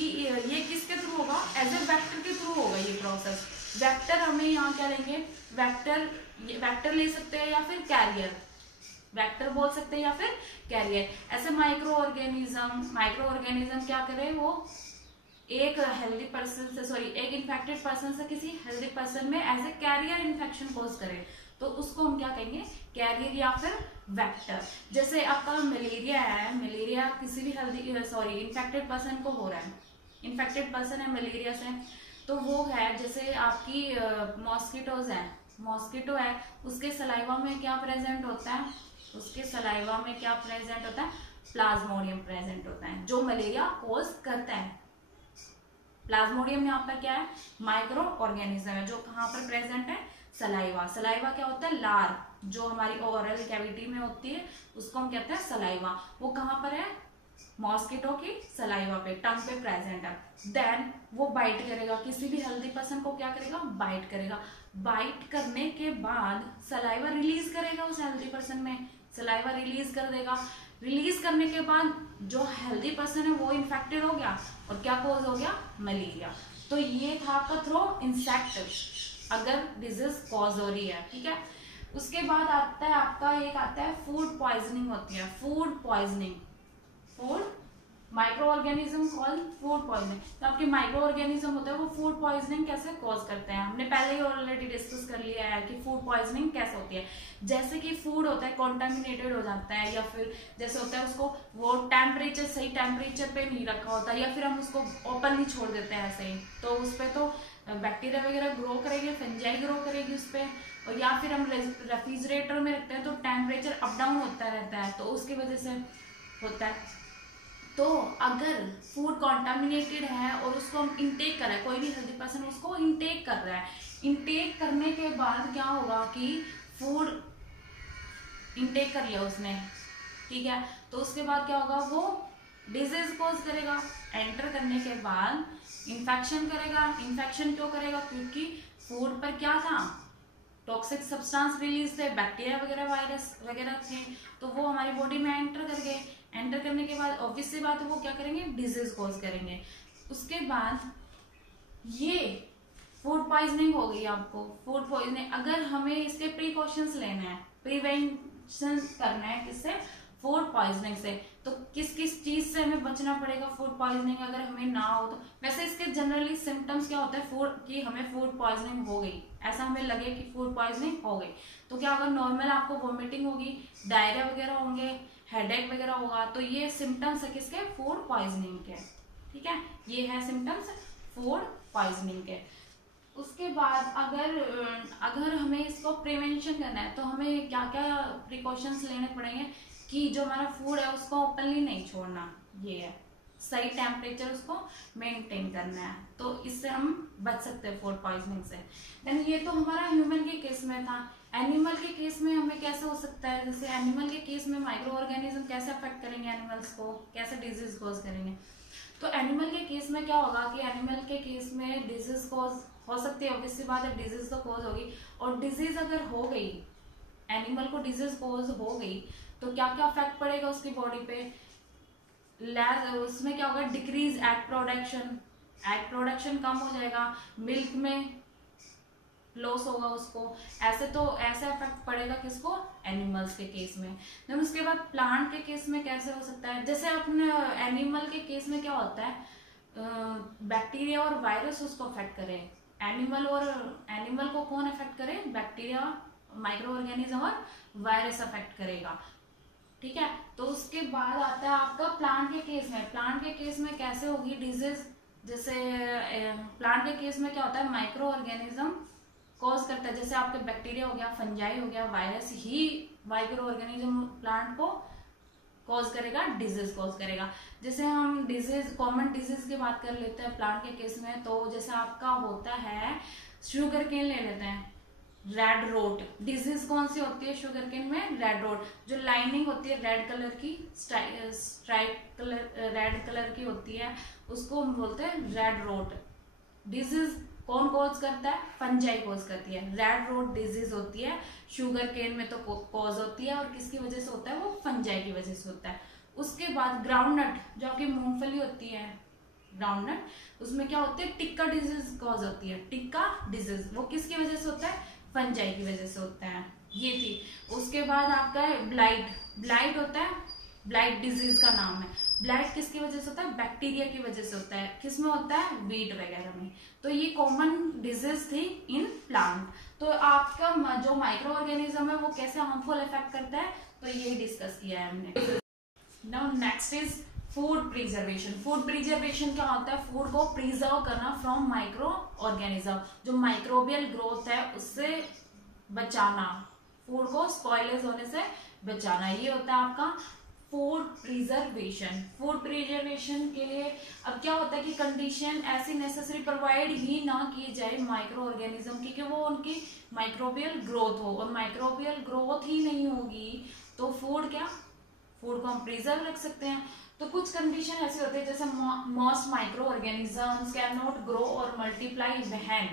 ये किसके थ्रू होगा, एज ए वेक्टर के थ्रू होगा ये प्रोसेस। वेक्टर हमें यहाँ क्या लेंगे, वेक्टर ले सकते हैं या फिर कैरियर, वेक्टर बोल सकते हैं या फिर कैरियर। ऐसे माइक्रो ऑर्गेनिज्म क्या करे, वो एक हेल्दी पर्सन से एक इन्फेक्टेड पर्सन से किसी हेल्दी पर्सन में as a carrier infection cause करे, तो उसको हम क्या कहेंगे, कैरियर या फिर वेक्टर। जैसे आपका मलेरिया है, मलेरिया किसी भी इन्फेक्टेड पर्सन को हो रहा है, इन्फेक्टेड पर्सन है मलेरिया से, तो वो है जैसे आपकी मॉस्किटोज है, मॉस्किटो है, उसके सलाइवा में क्या प्रेजेंट होता है, उसके सलाइवा में क्या प्रेजेंट होता है, प्लाज्मोडियम प्रेजेंट होता है जो मलेरिया कॉज करता है। प्लाज्मोडियम यहाँ पर क्या है, माइक्रो ऑर्गेनिज्म है जो कहाँ पर प्रेजेंट है, सलाइवा। सलाइवा क्या होता है, लार जो हमारी ओरल कैविटी में होती है उसको हम कहते हैं सलाइवा। वो कहाँ पर है, मॉस्किटो की सलाइवा पे, टंग पे प्रेजेंट है। देन वो बाइट करेगा, किसी भी हेल्दी पर्सन को क्या करेगा, बाइट करेगा। बाइट करने के बाद सलाइवा रिलीज करेगा उस हेल्दी पर्सन में, सलाइवा रिलीज कर देगा। रिलीज करने के बाद जो हेल्दी पर्सन है वो इन्फेक्टेड हो गया और क्या कॉज हो गया, मलेरिया। तो ये था आपका थ्रो इंसेक्ट अगर डिजीज कॉज हो रही है, ठीक है। उसके बाद आता है आपका एक आता है फूड पॉइजनिंग होती है, food poisoning, food micro organism called food poisoning. तो आपके माइक्रो ऑर्गेनिज्म होता है वो फूड पॉइजनिंग कैसे कॉज करते हैं, हमने पहले ही ऑलरेडी डिस्कस कर लिया है कि फूड पॉइजनिंग कैसे होती है। जैसे कि फूड होता है कॉन्टामिनेटेड हो जाता है, या फिर जैसे होता है उसको वो टेम्परेचर सही टेम्परेचर पे नहीं रखा होता, या फिर हम उसको ओपनली छोड़ देते हैं ऐसे ही, तो उस पर तो बैक्टीरिया वगैरह ग्रो करेंगे, फंजाई ग्रो करेगी उस पर। और या फिर हम रेफ्रिजरेटर में रखते हैं तो टेम्परेचर अप डाउन होता रहता है, तो उसकी वजह से होता है। तो अगर फूड कॉन्टामिनेटेड है और उसको हम इंटेक कर रहे हैं, कोई भी हेल्दी पर्सन उसको इंटेक कर रहा है, इंटेक करने के बाद क्या होगा कि फूड इंटेक कर लिया उसने, ठीक है, तो उसके बाद क्या होगा, वो डिजीज कॉज करेगा। एंटर करने के बाद इन्फेक्शन करेगा। इन्फेक्शन क्यों करेगा, क्योंकि फूड पर क्या था, टॉक्सिक सब्सटेंस रिलीज थे, बैक्टीरिया वगैरह वायरस वगैरह थे, तो वो हमारी बॉडी में एंटर कर गए। एंटर करने के बाद ऑब्वियस सी बात है वो क्या करेंगे, डिजीज कॉज करेंगे। उसके बाद ये फूड पॉइजनिंग हो गई आपको। फूड पॉइजनिंग अगर हमें इसके प्रिकॉशंस लेना है, प्रिवेंशन करना है किससे, फूड पॉइजनिंग से, तो किस किस चीज से हमें बचना पड़ेगा फूड पॉइजनिंग अगर हमें ना हो तो। वैसे इसके जनरली सिम्टम्स क्या होता है, फूड की हमें फूड पॉइजनिंग हो गई, ऐसा हमें लगे कि फूड पॉइजनिंग हो गई तो क्या होगा, नॉर्मल आपको वॉमिटिंग होगी, डायरिया वगैरह होंगे, हेडेक वगैरह होगा, तो ये सिम्टम्स है किसके, फूड पॉइजनिंग के, ठीक है। ये है सिम्टम्स फूड पॉइजनिंग के। उसके बाद अगर हमें इसको प्रिवेंशन करना है तो हमें क्या क्या प्रिकॉशंस लेने पड़ेंगे कि जो हमारा फूड है उसको ओपनली नहीं छोड़ना, ये है, सही टेम्परेचर उसको मेंटेन करना है, तो इससे हम बच सकते हैं फूड पॉइजनिंग से। देन ये तो हमारा ह्यूमन के केस में था। एनिमल के केस में हमें कैसे हो सकता है, जैसे एनिमल के केस में माइक्रो ऑर्गेनिज्म कैसे अफेक्ट करेंगे एनिमल्स को, कैसे डिजीज कॉज करेंगे। तो एनिमल के केस में क्या होगा कि एनिमल के केस में डिजीज कॉज हो सकती है, ऑब्वियस सी बात है, डिजीज तो कॉज होगी। और डिजीज अगर हो गई, एनिमल को डिजीज कॉज हो गई तो क्या क्या इफेक्ट पड़ेगा उसकी बॉडी पे, उसमें क्या होगा, decrease egg production, egg production कम हो जाएगा, मिल्क में लॉस होगा उसको, ऐसे इफेक्ट पड़ेगा किसको, एनिमल्स के केस में। देन उसके बाद प्लांट के केस में कैसे हो सकता है, जैसे अपने एनिमल के केस में क्या होता है, बैक्टीरिया और वायरस उसको अफेक्ट करे, एनिमल को कौन अफेक्ट करे, बैक्टीरिया, माइक्रो ऑर्गेनिज्म और वायरस अफेक्ट करेगा, ठीक है। तो उसके बाद आता है आपका प्लांट के केस में। प्लांट के केस में कैसे होगी डिजीज, जैसे प्लांट के केस में क्या होता है, माइक्रो ऑर्गेनिज्म कॉज करता है, जैसे आपके बैक्टीरिया हो गया, फंजाई हो गया, वायरस ही माइक्रो ऑर्गेनिज्म प्लांट को कॉज करेगा, डिजीज कॉज करेगा। जैसे हम डिजीज, कॉमन डिजीज की बात कर लेते हैं प्लांट के केस में, तो जैसे आपका होता है शुगर केन ले लेते हैं, रेड रोट डिजीज कौन सी होती है शुगर केन में, रेड रोट, जो लाइनिंग होती है रेड कलर की, स्ट्राइप कलर रेड कलर की होती है, उसको हम बोलते हैं रेड रोट डिजीज। कौन कॉज करता है, फंजाई कॉज करती है, रेड रोट डिजीज होती है शुगर केन में तो कॉज होती है, और किसकी वजह से होता है, वो फंजाई की वजह से होता है। उसके बाद ग्राउंडनट, जो आपकी मूंगफली होती है ग्राउंडनट, उसमें क्या होती है, टिक्का डिजीज कॉज होती है, टिक्का डिजीज, वो किसकी वजह से होता है, फंजाई की वजह से होता है, ये थी। उसके बाद आपका है ब्लाइट, ब्लाइट होता है, ब्लाइट डिजीज का नाम है, ब्लाइट किसकी वजह से होता है, बैक्टीरिया की वजह से होता है, किसमें होता है, वीट वगैरह में। तो ये कॉमन डिजीज थी इन प्लांट। तो आपका जो माइक्रो ऑर्गेनिज्म है वो कैसे हार्मफुल इफेक्ट करता है, तो यही डिस्कस किया है हमने। Now next is food preservation. Food preservation क्या होता है, फूड को प्रिजर्व करना फ्रॉम माइक्रो ऑर्गेनिज्म, जो माइक्रोबियल ग्रोथ है उससे बचाना, फूड को स्पॉइलेज होने से बचाना, ये होता है आपका फूड प्रिजर्वेशन। फूड प्रिजर्वेशन के लिए अब क्या होता है कि कंडीशन ऐसी नेसेसरी प्रोवाइड ही ना की जाए माइक्रो ऑर्गेनिज्म की कि वो उनकी माइक्रोबियल ग्रोथ हो, और माइक्रोबियल ग्रोथ ही नहीं होगी तो फूड को हम प्रिजर्व रख सकते हैं। तो कुछ कंडीशन ऐसी होती है जैसे most micro organisms can not grow और multiply when,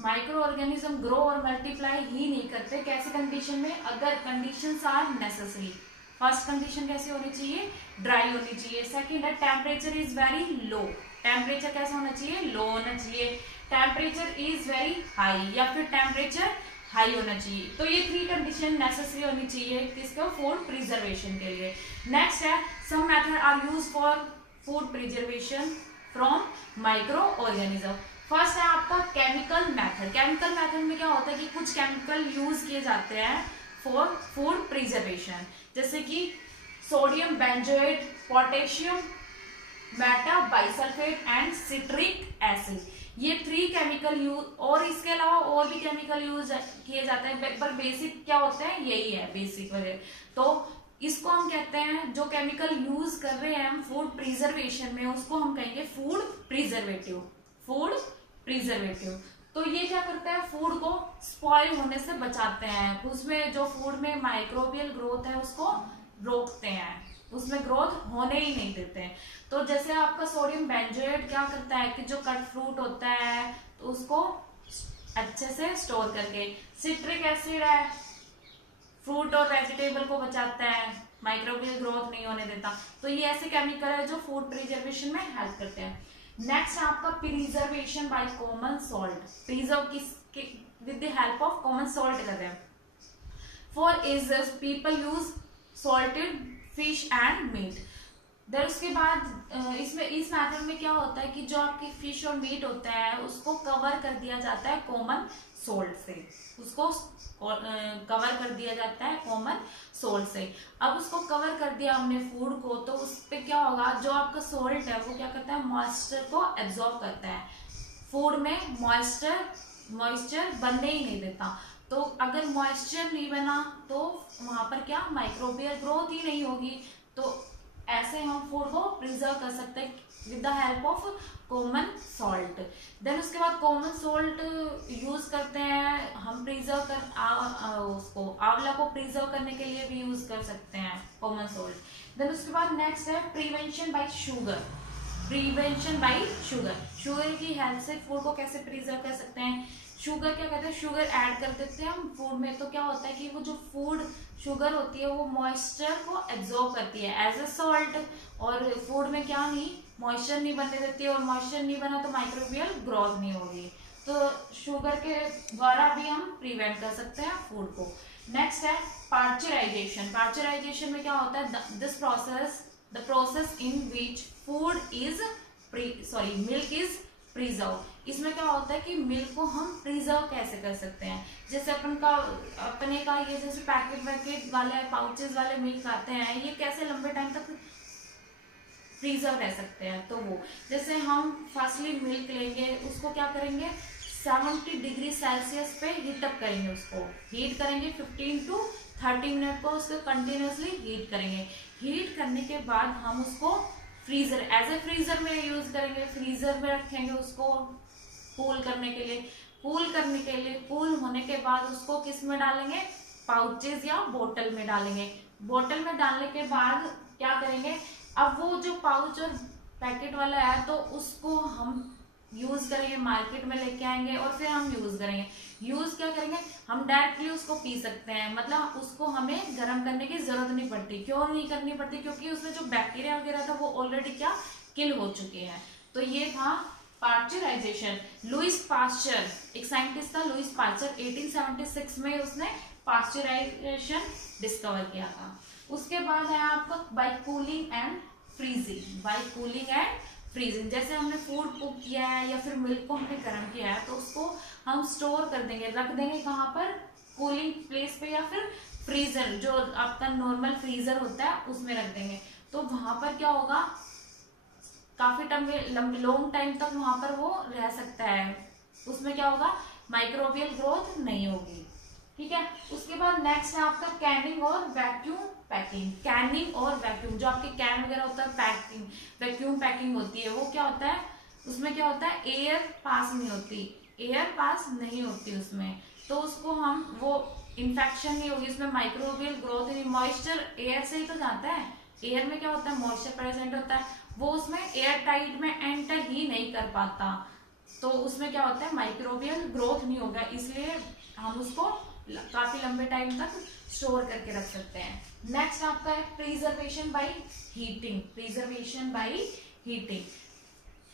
micro organism grow और मल्टीप्लाई ही नहीं करते कैसे कंडीशन में, अगर conditions are necessary. First condition कैसी होनी चाहिए, ड्राई होनी चाहिए। सेकंड है temperature is very low, temperature कैसा होना चाहिए, लो होना चाहिए। टेम्परेचर इज वेरी हाई या फिर टेम्परेचर हाई होना चाहिए। तो ये 3 कंडीशन नेसेसरी होनी चाहिए किसको, फूड प्रिजर्वेशन के लिए। नेक्स्ट है some method are use for food preservation from micro organism. First है आपका केमिकल मेथड। केमिकल मेथड में क्या होता है कि कुछ केमिकल यूज किए जाते हैं फॉर फूड प्रिजर्वेशन, जैसे कि sodium benzoate, potassium Meta bisulphate and citric acid. ये 3 केमिकल यूज, और इसके अलावा और भी केमिकल यूज किए जाते हैं, पर बेसिक क्या होता है, यही है बेसिक वगैरह। तो इसको हम कहते हैं, जो केमिकल यूज कर रहे हैं हम फूड प्रिजर्वेशन में, उसको हम कहेंगे फूड प्रिजर्वेटिव। फूड प्रिजर्वेटिव तो ये क्या करते हैं, फूड को स्पॉइल होने से बचाते हैं, उसमें जो फूड में माइक्रोबियल ग्रोथ है उसको रोकते हैं, उसमें ग्रोथ होने ही नहीं देते हैं। तो जैसे आपका सोडियम बेंजोएट क्या करता है कि जो कट फ्रूट होता है तो उसको अच्छे से स्टोर करके, सिट्रिक एसिड है फ्रूट और वेजिटेबल को बचाता है, माइक्रोबियल ग्रोथ नहीं होने देता। तो ये ऐसे केमिकल है जो फूड प्रिजर्वेशन में हेल्प करते हैं। नेक्स्ट आपका preservation by common salt. Preserve with the help of common salt करते हैं। For ages people use salted fish and meat. Then उसके बाद इसमें इस मेथड में क्या होता है कि जो आपकी फिश और मीट होता है उसको कवर कर दिया जाता है कॉमन सोल्ट से, उसको कवर कर दिया जाता है कॉमन सोल्ट से। अब उसको कवर कर दिया हमने फूड को, तो उस पे क्या होगा, जो आपका सोल्ट है वो क्या करता है, मॉइस्चर को एब्जॉर्ब करता है, फूड में मॉइस्चर बनने ही नहीं देता। तो अगर मॉइस्चर नहीं बना तो वहां पर क्या, माइक्रोबियल ग्रोथ ही नहीं होगी। तो ऐसे हम फूड को प्रिजर्व कर सकते हैं with the help of common salt. Then उसके बाद कॉमन सॉल्ट यूज करते हैं हम प्रिजर्व कर उसको आंवला को प्रिजर्व करने के लिए भी यूज कर सकते हैं कॉमन सॉल्ट। देन उसके बाद नेक्स्ट है prevention bye sugar. Prevention bye sugar की हेल्प से फूड को कैसे प्रिजर्व कर सकते हैं। शुगर क्या कहते हैं, शुगर ऐड कर देते हैं हम फूड में, तो क्या होता है कि वो जो फूड शुगर होती है वो मॉइस्चर को एब्जॉर्ब करती है एज अ सॉल्ट, और फूड में क्या नहीं, मॉइस्चर नहीं बनने देती है, और मॉइस्चर नहीं बना तो माइक्रोबियल ग्रोथ नहीं होगी। तो शुगर के द्वारा भी हम प्रिवेंट कर सकते हैं फूड को। नेक्स्ट है पास्चराइजेशन। पास्चराइजेशन में क्या होता है, the process in which food is milk is preserve. इसमें क्या होता है कि मिल्क को हम प्रिजर्व कैसे कर सकते हैं, जैसे अपने का ये जैसे पैकेट वाले पाउचेस वाले मिल्क आते हैं, ये कैसे लंबे टाइम तक प्रिजर्व रह सकते हैं। तो वो जैसे हम फर्स्टली मिल्क लेंगे, उसको क्या करेंगे, 70 डिग्री सेल्सियस पे हीटअप करेंगे, उसको हीट करेंगे 15 to 30 मिनट को उसको कंटिन्यूसली हीट करेंगे। हीट करने के बाद हम उसको फ्रीजर एज ए फ्रीजर में यूज करेंगे, फ्रीजर में रखेंगे उसको कूल करने के लिए। कूल होने के बाद उसको किस में डालेंगे, पाउचेस या बोतल में डालेंगे। बोतल में डालने के बाद क्या करेंगे, अब वो जो पाउच और पैकेट वाला है तो उसको हम यूज करेंगे, मार्केट में लेके आएंगे और फिर हम यूज करेंगे। यूज क्या करेंगे, हम डायरेक्टली उसको पी सकते हैं, मतलब उसको हमें गर्म करने की जरूरत नहीं पड़ती। क्यों नहीं करनी पड़ती, क्योंकि उसमें जो बैक्टीरिया वगैरह था वो ऑलरेडी क्या किल हो चुके हैं। तो ये था पास्चराइजेशन। लुइस पास्चर एक साइंटिस्ट था, लुइस पास्चर 1876 में उसने पास्चराइजेशन डिस्कवर किया था। उसके बाद है आपका बाय कूलिंग एंड फ्रीजिंग। जैसे हमने फूड कुक किया है या फिर मिल्क को हमने गर्म किया है तो उसको हम स्टोर कर देंगे, रख देंगे कहाँ पर, कूलिंग प्लेस पे या फिर फ्रीजर, जो आपका नॉर्मल फ्रीजर होता है उसमें रख देंगे। तो वहां पर क्या होगा, काफी लॉन्ग टाइम तक वहां पर वो रह सकता है, उसमें क्या होगा, माइक्रोबियल ग्रोथ नहीं होगी। ठीक है। उसके बाद नेक्स्ट है आपका कैनिंग और वैक्यूम पैकिंग। कैनिंग और वैक्यूम, जो आपके कैन वगैरह होता है, पैकिंग वैक्यूम पैकिंग होती है, वो क्या होता है, उसमें क्या होता है, एयर पास नहीं होती, एयर पास नहीं होती उसमें, तो उसको हम वो इन्फेक्शन नहीं होगी, उसमें माइक्रोबियल ग्रोथ नहीं, मॉइस्चर एयर से ही तो जाता है, एयर में क्या होता है, मॉइस्चर प्रेजेंट होता है, वो उसमें एयर टाइट में एंटर ही नहीं कर पाता, तो उसमें क्या होता है, माइक्रोबियल ग्रोथ नहीं होगा, इसलिए हम उसको काफी लंबे टाइम तक स्टोर करके रख सकते हैं। नेक्स्ट आपका है preservation by heating. Preservation by heating,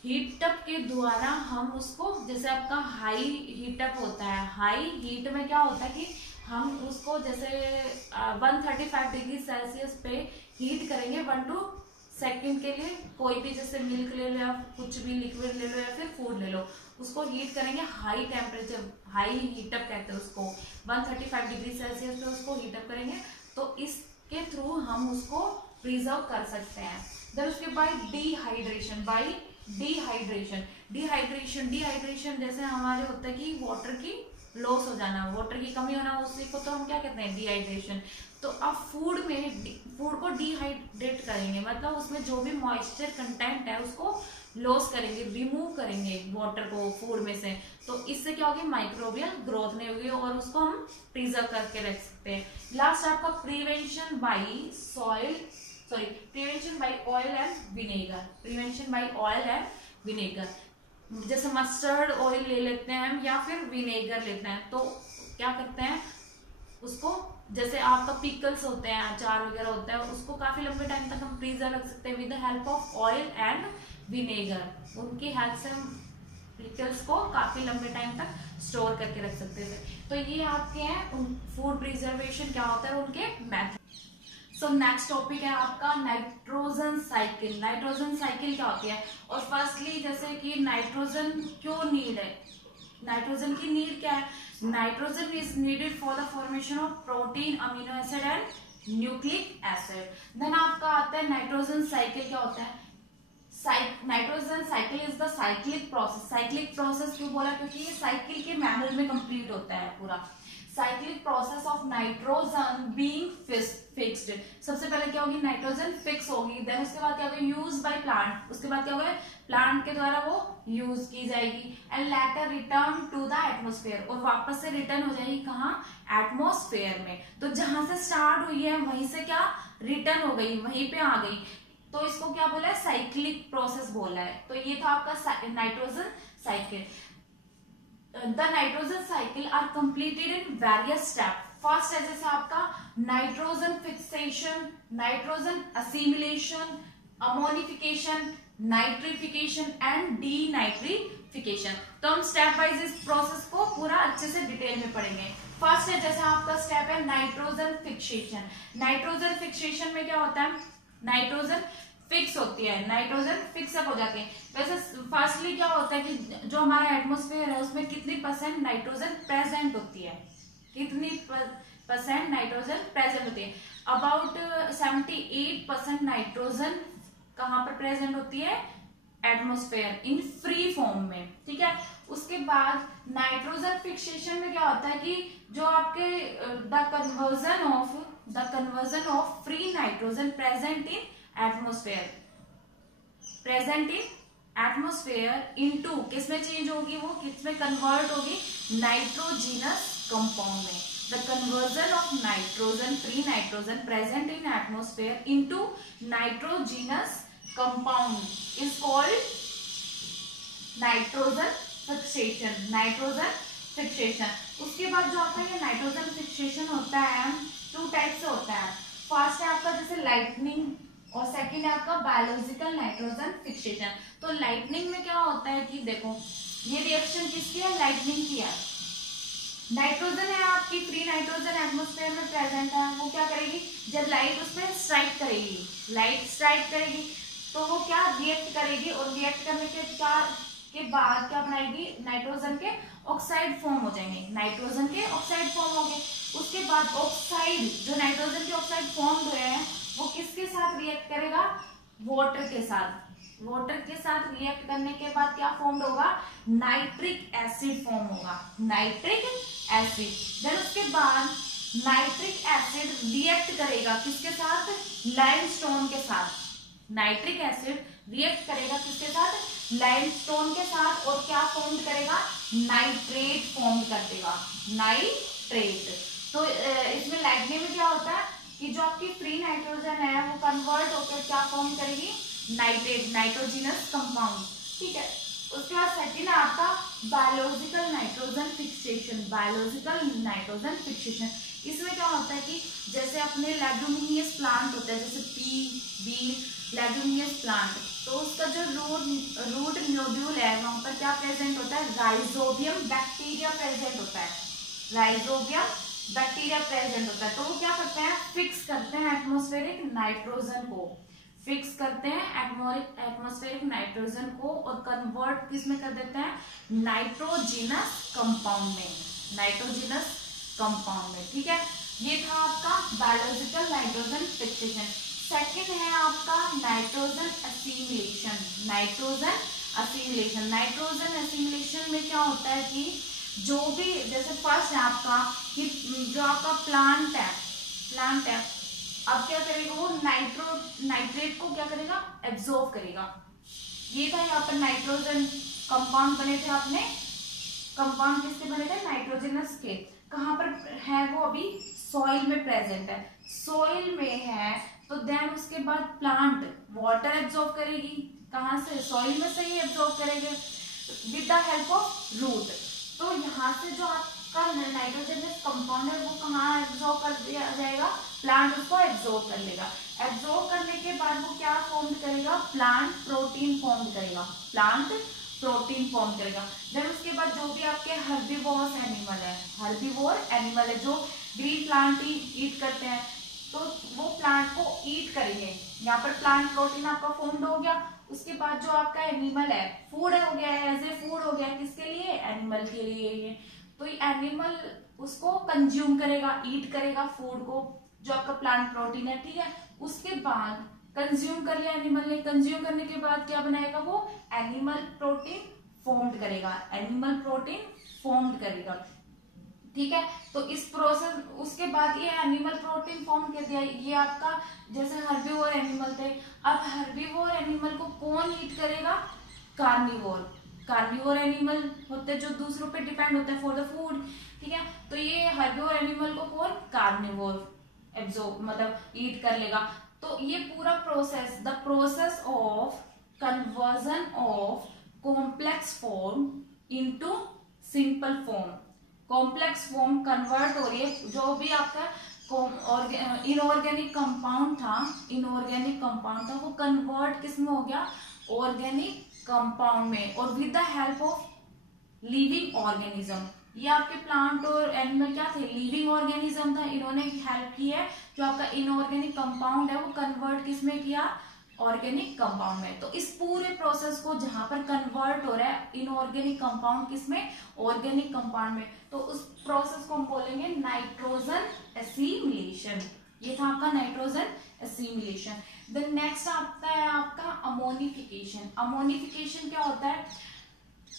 heat up के द्वारा हम उसको, जैसे आपका हाई हीटअप होता है, हाई हीट में क्या होता है कि हम उसको जैसे 135 डिग्री सेल्सियस पे हीट करेंगे 1 to 2 सेकेंड के लिए, कोई भी जैसे मिल्क ले लो या कुछ भी लिक्विड ले लो या फिर फूड ले लो, उसको हीट करेंगे हाई टेम्परेचर, हाई हीटअप कहते हैं उसको, 135 डिग्री सेल्सियस पे उसको हीटअप करेंगे, तो इसके थ्रू हम उसको प्रिजर्व कर सकते हैं। देन उसके बाद डिहाइड्रेशन, बाई डिहाइड्रेशन, डिहाइड्रेशन जैसे हमारे होता है कि वाटर की लॉस हो जाना, वाटर की कमी होना, उसी को तो हम क्या कहते हैं, डिहाइड्रेशन। तो अब फूड को डिहाइड्रेट करेंगे, मतलब उसमें जो भी मॉइस्चर कंटेंट है उसको लॉस करेंगे, रिमूव करेंगे वाटर को फूड में से, तो इससे क्या होगी, माइक्रोबियल ग्रोथ नहीं होगी और उसको हम प्रिजर्व करके रख सकते हैं। लास्ट आपका prevention by prevention by oil and vinegar. Prevention by oil and vinegar, जैसे मस्टर्ड ऑयल ले लेते हैं हम या फिर विनेगर लेते हैं, तो क्या करते हैं उसको, जैसे आपका पिकल्स होते हैं, अचार वगैरह होता है, उसको काफी लंबे टाइम तक हम प्रिजर्व रख सकते हैं with the help of oil and vinegar. उनकी हेल्प से हम पिकल्स को काफी लंबे टाइम तक स्टोर करके रख सकते थे। तो ये आपके हैं फूड प्रिजर्वेशन क्या होता है, उनके मेथड। सो नेक्स्ट टॉपिक है आपका नाइट्रोजन साइकिल। नाइट्रोजन साइकिल क्या होती है, और फर्स्टली जैसे कि नाइट्रोजन क्यों नीड है, नाइट्रोजन की नीड क्या है, nitrogen is needed for the formation of protein, amino acid and nucleic acid. Then आपका आता है नाइट्रोजन साइकिल क्या होता है, nitrogen cycle is the cyclic process. Cyclic process क्यों बोला, क्योंकि ये साइकिल के मैनर में कंप्लीट होता है पूरा। Cyclic process of nitrogen being fixed, सबसे पहले क्या होगी, नाइट्रोजन फिक्स होगी, देन उसके बाद क्या होगा, यूज बाय प्लांट, उसके बाद क्या होगा, प्लांट के द्वारा वो यूज की जाएगी, and later return to the atmosphere, और वापस से रिटर्न हो जाएगी कहाँ, एटमोस्फेयर में। तो जहां से स्टार्ट हुई है वहीं से क्या रिटर्न हो गई, वहीं पे आ गई, तो इसको क्या बोला है, साइक्लिक प्रोसेस बोला है। तो ये था आपका nitrogen cycle. The nitrogen cycle are completed in various steps. First है जैसे आपका nitrogen fixation, nitrogen assimilation, ammonification, nitrification and denitrification. तो हम स्टेप वाइज इस प्रोसेस को पूरा अच्छे से डिटेल में पढ़ेंगे। फर्स्ट है जैसे आपका स्टेप है नाइट्रोजन फिक्सेशन। नाइट्रोजन फिक्सेशन में क्या होता है, नाइट्रोजन फिक्स होती है, नाइट्रोजन फिक्स अप हो जाते हैं। वैसे फर्स्टली क्या होता है कि जो हमारा एटमॉस्फेयर है उसमें कितनी परसेंट नाइट्रोजन प्रेजेंट होती है, कितनी परसेंट नाइट्रोजन प्रेजेंट होती है, अबाउट 78% नाइट्रोजन कहाँ पर प्रेजेंट होती है, एटमॉस्फेयर इन फ्री फॉर्म में, ठीक है। उसके बाद नाइट्रोजन फिक्सेशन में क्या होता है कि जो आपके the conversion of free nitrogen present in atmosphere into किसमें चेंज होगी, वो किसमें कन्वर्ट होगी, नाइट्रोजिनस कंपाउंड में। The conversion of nitrogen, free nitrogen present in atmosphere into nitrogenous compound is called nitrogen fixation. Nitrogen fixation. उसके बाद जो आपका ये नाइट्रोजन फिक्सेशन होता है 2 टाइप से होता है। फर्स्ट है आपका जैसे लाइटनिंग और सेकंड है आपका बायोलॉजिकल नाइट्रोजन फिक्सेशन। तो लाइटनिंग में क्या होता है कि देखो ये रिएक्शन किसकी है, लाइटनिंग की है। नाइट्रोजन है आपकी, फ्री नाइट्रोजन एटमॉस्फेयर में प्रेजेंट है, वो क्या करेगी, जब लाइट उस पर स्ट्राइक करेगी, लाइट स्ट्राइक करेगी तो वो क्या रिएक्ट करेगी, और रिएक्ट करने के बाद क्या बनाएगी, नाइट्रोजन के ऑक्साइड फॉर्म हो जाएंगे, नाइट्रोजन के ऑक्साइड फॉर्म हो गए। उसके बाद ऑक्साइड, जो नाइट्रोजन के ऑक्साइड फॉर्म हुए हैं वो किसके साथ रिएक्ट करेगा, वाटर के साथ। वाटर के साथ रिएक्ट करने के बाद क्या फॉर्म होगा, नाइट्रिक एसिड फॉर्म होगा, नाइट्रिक एसिड। देन उसके बाद नाइट्रिक एसिड रिएक्ट करेगा किसके साथ, लाइमस्टोन के साथ। नाइट्रिक एसिड रिएक्ट करेगा किसके साथ, लाइमस्टोन के साथ, और क्या फॉर्म करेगा, नाइट्रेट फॉर्म कर देगा, नाइट्रेट। तो इसमें लिखने में क्या होता है कि जो आपकी फ्री नाइट्रोजन है वो कन्वर्ट होकर क्या फॉर्म करेगी, नाइट्रेट, नाइट्रोजिनस कंपाउंड। ठीक है, उसके बाद सेकंड है आपका biological nitrogen fixation. Biological nitrogen fixation, इसमें क्या होता है कि जैसे अपने लेगुमिनियस प्लांट होता है, जैसे पी बीन लेगुमिनियस प्लांट, तो उसका जो रूट नोड्यूल है वहां पर क्या प्रेजेंट होता है, राइजोबियम बैक्टीरिया प्रेजेंट होता है, राइजोबियम बैक्टीरिया प्रेजेंट होता है। तो वो क्या करते हैं, फिक्स करते हैं एटमॉस्फेरिक नाइट्रोजन को, फिक्स करते हैं एटमॉस्फेरिक नाइट्रोजन को, और कन्वर्ट किसमें कर देते हैं, नाइट्रोजिनस कंपाउंड में, नाइट्रोजिनस कंपाउंड में। ठीक है, ये था आपका बायोलॉजिकल नाइट्रोजन फिक्सेशन। सेकंड है आपका nitrogen assimilation. Nitrogen assimilation, nitrogen assimilation में क्या होता है कि जो भी, जैसे फर्स्ट है आपका कि जो आपका प्लांट है अब क्या करेगा, वो नाइट्रेट को क्या करेगा, एब्जॉर्ब करेगा। ये था यहाँ पर नाइट्रोजन कंपाउंड बने थे, आपने कंपाउंड किसके बने थे, नाइट्रोजनस के। कहाँ पर है वो, अभी सॉइल में प्रेजेंट है, सॉइल में है, तो देन उसके बाद प्लांट वाटर एब्जॉर्ब करेगी, कहाँ से, सॉइल में से ही एब्जॉर्ब करेगा with the help of root. तो यहाँ से जो आपका नाइट्रोजनस कंपाउंड है वो कहाँ एब्जॉर्ब कर दिया जाएगा, प्लांट उसको एब्जॉर्ब कर लेगा। एब्जॉर्ब करने के बाद वो क्या फॉर्म करेगा, प्लांट प्रोटीन फॉर्म करेगा, प्लांट प्रोटीन फॉर्म करेगा। देन उसके बाद जो भी आपके हर्बीवोरस एनिमल है, हर्बीवोर एनिमल है जो ग्रीन प्लांट ही ईट करते हैं, तो वो प्लांट को ईट करेंगे। यहाँ पर प्लांट प्रोटीन आपका फॉर्म हो गया। उसके बाद जो आपका एनिमल है फूड हो गया है, एज ए फूड हो गया, किसके लिए, एनिमल के लिए ये। तो एनिमल उसको कंज्यूम करेगा, ईट करेगा फूड को, जो आपका प्लांट प्रोटीन है। ठीक है, उसके बाद कंज्यूम कर लिया एनिमल ने, कंज्यूम करने के बाद क्या बनाएगा, वो एनिमल प्रोटीन फॉर्म करेगा, एनिमल प्रोटीन फॉर्म करेगा। ठीक है, तो इस प्रोसेस, उसके बाद ये एनिमल प्रोटीन फॉर्म कर दिया, ये आपका जैसे हर्बीवोर एनिमल थे। अब हर्बीवोर एनिमल को कौन ईट करेगा, कार्निवोर। कार्निवोर एनिमल होते हैं जो दूसरों पे डिपेंड होते हैं फॉर द फूड। ठीक है, तो ये हर्बीवोर एनिमल को कौन, कार्निवोर एब्जॉर्ब मतलब ईट कर लेगा। तो ये पूरा process, the process of conversion of complex form into simple form, complex form convert हो रही है। जो भी आपका इनऑर्गेनिक कंपाउंड था वो कन्वर्ट किस में हो गया, ऑर्गेनिक कंपाउंड में, और with the help of living organism. ये आपके प्लांट और एनिमल क्या थे, लिविंग ऑर्गेनिज्म था, इन्होंने हेल्प की है। जो आपका इनऑर्गेनिक कंपाउंड है वो कन्वर्ट किस में किया, ऑर्गेनिक कंपाउंड में। तो इस पूरे प्रोसेस को जहां पर कन्वर्ट हो रहा है इनऑर्गेनिक कंपाउंड किसमें, ऑर्गेनिक कंपाउंड में, तो उस प्रोसेस को हम बोलेंगे नाइट्रोजन एसिमिलेशन। ये था आपका नाइट्रोजन एसिमिलेशन। देन नेक्स्ट आता है आपका अमोनिफिकेशन। अमोनिफिकेशन क्या होता है,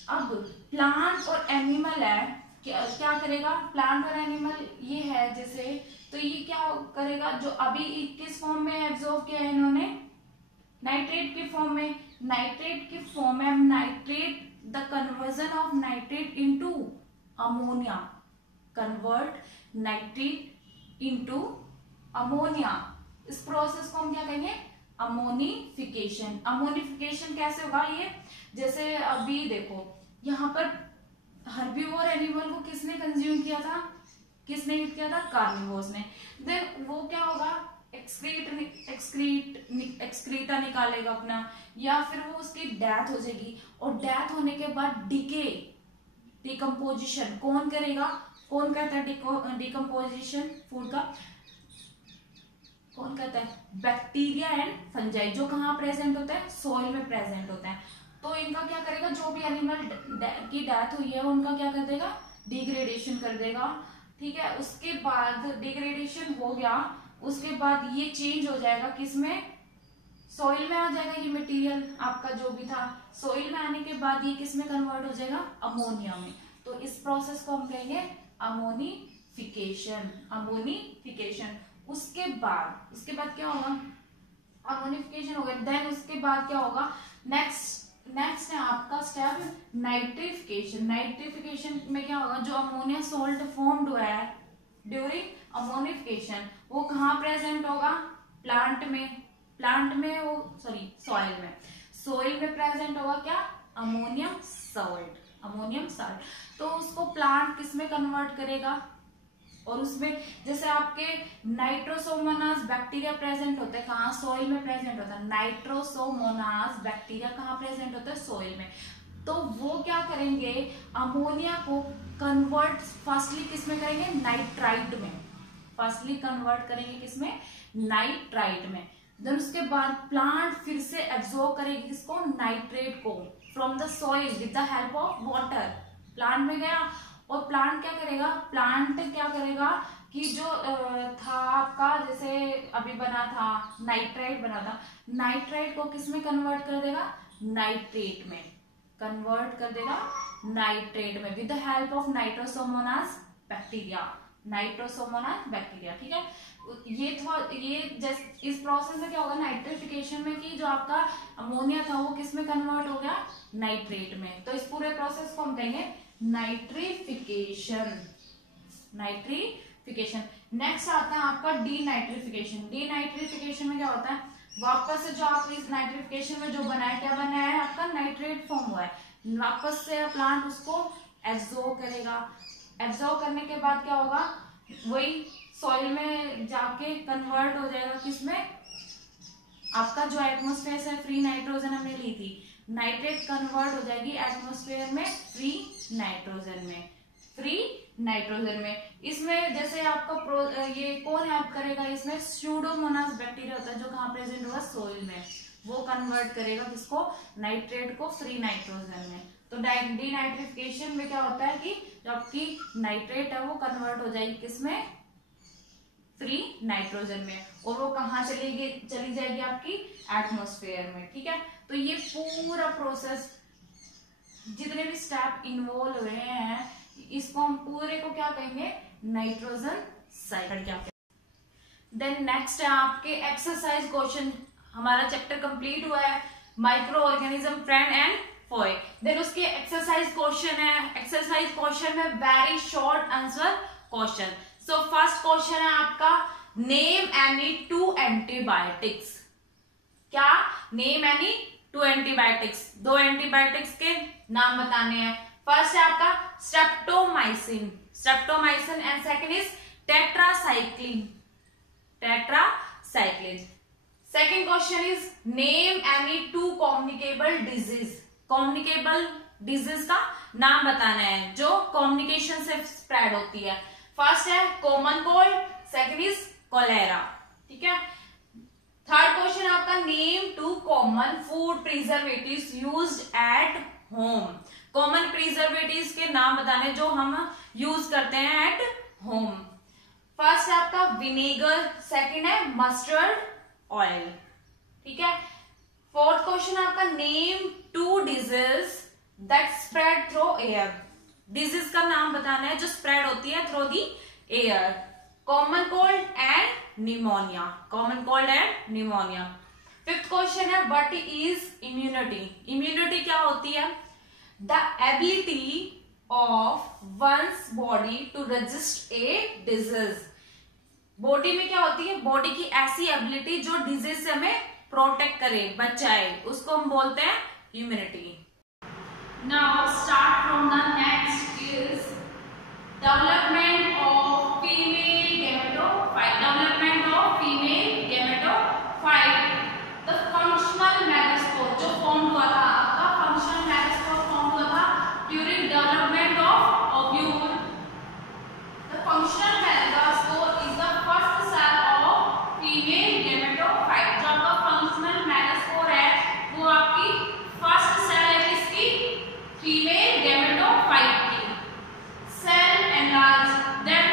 अब प्लांट और एनिमल है, क्या करेगा, प्लांट और एनिमल ये है जैसे, तो ये क्या करेगा, जो अभी किस फॉर्म में एब्जॉर्ब किया है इन्होंने, नाइट्रेट के फॉर्म में, नाइट्रेट के फॉर्म में nitrate, the conversion of nitrate into ammonia, convert nitrate into ammonia, इस प्रोसेस को हम क्या कहेंगे, अमोनिफिकेशन। अमोनिफिकेशन कैसे होगा, ये जैसे अभी देखो यहाँ पर हर्बीवोर एनिमल को किसने कंज्यूम किया था, किसने ईट किया था, कार्निवोर्स ने। देन वो क्या होगा, एक्सक्रीटा निकालेगा अपना, या फिर वो उसकी डेथ हो जाएगी, और डेथ होने के बाद डिके, डिकम्पोजिशन कौन करेगा, कौन करता है डिकम्पोजिशन फूड का, कौन करता है, बैक्टीरिया एंड फंजाई, जो कहाँ प्रेजेंट होता है, सॉइल में प्रेजेंट होता है। तो इनका क्या करेगा, जो भी एनिमल की डेथ हुई है उनका क्या कर देगा, डिग्रेडेशन कर देगा। ठीक है, उसके बाद डिग्रेडेशन हो गया, उसके बाद ये चेंज हो जाएगा किसमें, सॉइल में आ जाएगा, ये मटेरियल आपका जो भी था सॉइल में आने के बाद ये किसमें कन्वर्ट हो जाएगा, अमोनिया में। तो इस प्रोसेस को हम कहेंगे अमोनिफिकेशन। अमोनिफिकेशन। उसके बाद क्या होगा, अमोनिफिकेशन हो गया, देन उसके बाद क्या होगा, नेक्स्ट है आपका स्टेप नाइट्रिफिकेशन। नाइट्रिफिकेशन में क्या होगा, जो अमोनिया सॉल्ट फॉर्म्ड हुआ है ड्यूरिंग अमोनिफिकेशन वो कहाँ प्रेजेंट होगा, सॉइल में प्रेजेंट होगा क्या, अमोनियम सॉल्ट। तो उसको प्लांट किस में कन्वर्ट करेगा, और उसमें जैसे आपके नाइट्रोसोमोनास बैक्टीरिया प्रेजेंट होते हैं कहाँ, सॉइल में प्रेजेंट होता है। नाइट्रोसोमोनास बैक्टीरिया कहाँ प्रेजेंट होता है, सॉइल में। तो वो क्या करेंगे, अमोनिया को कन्वर्ट फर्स्टली किस में करेंगे, नाइट्राइट में। फर्स्टली कन्वर्ट करेंगे किसमें, नाइट्राइट में। देन उसके बाद प्लांट फिर से एब्जॉर्ब करेगी किसको, नाइट्रेट को from the soil with the help of water. Plant में गया और प्लांट क्या करेगा कि जो था आपका, जैसे अभी बना था नाइट्राइट बना था, नाइट्राइट को किस में कन्वर्ट कर देगा, नाइट्रेट में कन्वर्ट कर देगा, नाइट्रेट में with the help of Nitrosomonas bacteria. ठीक है। ये जस्ट इस प्रोसेस में क्या होगा, नाइट्रिफिकेशन में, कि जो आपका अमोनिया था वो किस में कन्वर्ट हो गया, नाइट्रेट में। तो इस पूरे प्रोसेस को हम कहेंगे नाइट्रिफिकेशन। नेक्स्ट आता है आपका डीनाइट्रिफिकेशन में क्या होता है, वापस से जो आप इस नाइट्रिफिकेशन में जो बनाया, क्या बनाया है आपका, नाइट्रेट फॉर्म हुआ है, वापस से प्लांट उसको एब्जॉर्ब करेगा। एब्जॉर्ब करने के बाद क्या होगा, वही सॉइल में जाके कन्वर्ट हो जाएगा किसमें, आपका जो एटमॉस्फेयर से फ्री नाइट्रोजन हमने ली थी, नाइट्रेट कन्वर्ट हो जाएगी एटमॉस्फेयर में फ्री नाइट्रोजन में। इसमें जैसे आपका ये कौन हेल्प करेगा, इसमें स्यूडोमोनास बैक्टीरिया होता है जो कहाँ प्रेजेंट होगा, सॉइल में। वो कन्वर्ट करेगा किसको, नाइट्रेट को फ्री नाइट्रोजन में। तो डीनाइट्रिफिकेशन में क्या होता है कि जो आपकी नाइट्रेट है वो कन्वर्ट हो जाएगी किसमें, फ्री नाइट्रोजन में, और वो कहाँ चली जाएगी आपकी एटमॉस्फेयर में। ठीक है। तो ये पूरा प्रोसेस जितने भी स्टेप इन्वॉल्व हुए हैं, इसको हम पूरे को क्या कहेंगे, नाइट्रोजन साइकिल। देन नेक्स्ट है आपके एक्सरसाइज क्वेश्चन। हमारा चैप्टर कंप्लीट हुआ है micro organism, friend and foe. Then उसके एक्सरसाइज क्वेश्चन है। एक्सरसाइज क्वेश्चन में very short answer question. So first question है आपका, नेम एनी 2 एंटीबायोटिक्स। क्या, नेम एनी 2 एंटीबायोटिक्स, 2 एंटीबायोटिक्स के नाम बताने हैं। फर्स्ट है आपका streptomycin and second is tetracycline. Second question is name any 2 communicable disease का नाम बताना है जो कम्युनिकेशन से स्प्रेड होती है। फर्स्ट है common cold, second is cholera. ठीक है। थर्ड क्वेश्चन आपका, name 2 common food preservatives used at home. Common preservatives के नाम बताने जो हम यूज करते हैं एट होम। फर्स्ट है आपका विनेगर, सेकंड है मस्टर्ड ऑयल। ठीक है। फोर्थ क्वेश्चन आपका, name 2 disease that spread through air. Disease का नाम बताना है जो स्प्रेड होती है through the air. Common cold and pneumonia. Fifth question है, व्हाट इज इम्यूनिटी। इम्यूनिटी क्या होती है, the ability of one's body to resist a disease. Body में क्या होती है, बॉडी की ऐसी एबिलिटी जो डिजीज से हमें प्रोटेक्ट करे, बचाए, उसको हम बोलते हैं immunity. Now start from the next is development of female gametophyte. The functional megaspore जो फॉर्म हुआ था, आपका फंक्शनल मेगास्पोर फॉर्म हुआ था during development of ovule. The functional megaspore is the first cell of female gametophyte. जो आपका functional megaspore है वो आपकी फर्स्ट सेल है किसकी, फीमेल गेमेटोफाइट की। Cell enlarge, then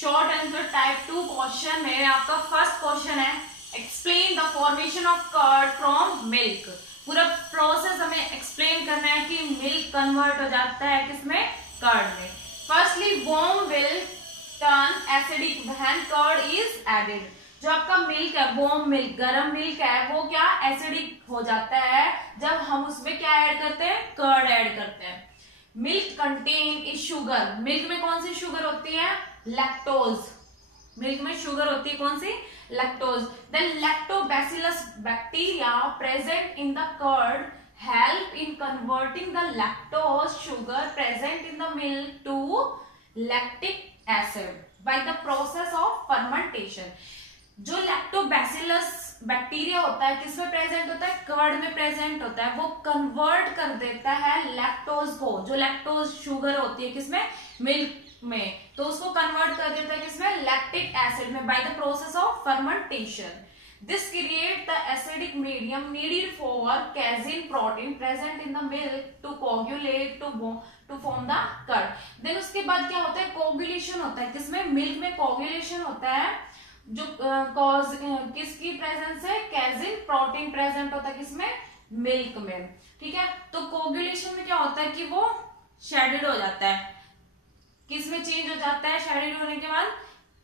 short answer type 2 question में आपका फर्स्ट क्वेश्चन है, explain the formation of curd from milk. पूरा प्रोसेस हमें एक्सप्लेन करना है कि मिल्क कन्वर्ट हो जाता है किसमें, कर्ड में। Firstly warm will turn acidic when curd is added. जो आपका मिल्क है, वॉर्म मिल्क, गर्म मिल्क है, वो क्या एसिडिक हो जाता है जब हम उसमें क्या ऐड करते हैं, कर्ड ऐड करते हैं। Milk contain is sugar. Milk में कौन सी शुगर होती है, लैक्टोज। मिल्क में शुगर होती है कौन सी, lactose. Then lactobacillus bacteria present in the curd help in converting the lactose sugar present in the milk to lactic acid by the process of fermentation. जो लैक्टोबैसिलस बैक्टीरिया होता है किसमें present होता है, कर्ड में प्रेजेंट होता है। वो कन्वर्ट कर देता है लैक्टोज को, जो लैक्टोज शुगर होती है किसमें, मिल्क में, तो उसको कन्वर्ट कर देता है किसमें, लैक्टिक एसिड में, by the process of fermentation. This create the acidic medium needed for casein protein present in the milk to coagulate to form the curd. Then उसके बाद क्या होता है, कोगुलेशन होता है किसमें, मिल्क में कोगुलेशन होता है, जो कॉज किसकी प्रेजेंस है, कैसिन प्रोटीन प्रेजेंट होता है किसमें, मिल्क में। ठीक है, तो कोगुलेशन में क्या होता है कि वो शेडेड हो जाता है, किसमें चेंज हो जाता है, शेडेड होने के बाद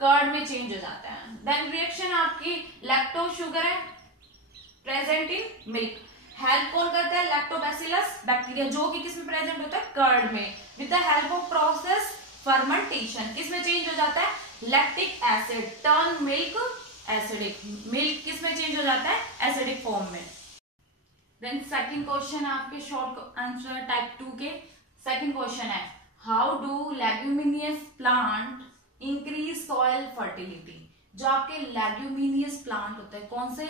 कर्ड में चेंज हो जाता है। देन रिएक्शन आपकी लैक्टोज शुगर है प्रेजेंट इन मिल्क, हेल्प कौन करता है, लैक्टोबैसिलस बैक्टीरिया, जो कि किसमें प्रेजेंट होता है, कर्ड में, with the help of process fermentation किसमें चेंज हो जाता है, lactic asset turn milk acidic. Milk किसमें चेंज हो जाता है, एसिडिक फॉर्म में। देन सेकंड क्वेश्चन आपके शॉर्ट आंसर टाइप 2 के सेकंड क्वेश्चन है, how do leguminous plant increase soil fertility. जो आपके लेग्यूमिनियस प्लांट होते हैं कौन से,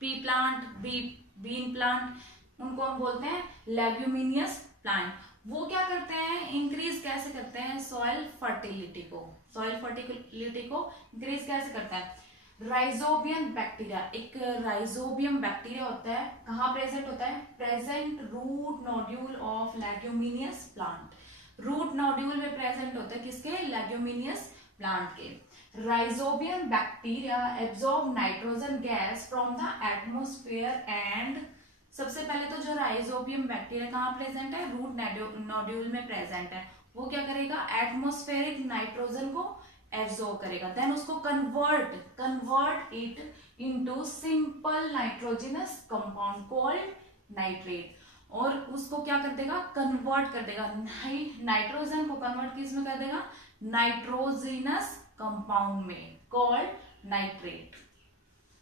पी प्लांट, बीन प्लांट, उनको हम बोलते हैं लेग्यूमिनियस प्लांट। वो क्या करते हैं, इंक्रीज कैसे करते हैं सॉइल फर्टिलिटी को, सॉइल फर्टिलिटी को इंक्रीज कैसे करता है, राइजोबियम बैक्टीरिया। एक राइजोबियम बैक्टीरिया होता है, कहाँ प्रेजेंट होता है, present root nodule of leguminous plant. Root nodule में प्रेजेंट होता है किसके, लेग्यूमिनियस प्लांट के। Rhizobium bacteria absorb nitrogen gas from the atmosphere and, सबसे पहले तो जो राइजोबियम बैक्टीरिया कहाँ प्रेजेंट है, रूट नोड्यूल में प्रेजेंट है, वो क्या करेगा, एटमोस्फेरिक नाइट्रोजन को एब्जॉर्ब करेगा, देन उसको convert it into simple nitrogenous compound called nitrate, और उसको क्या कर देगा, कन्वर्ट कर देगा, नाइट्रोजन को कन्वर्ट किस में कर देगा, नाइट्रोजनस कंपाउंड में called nitrate.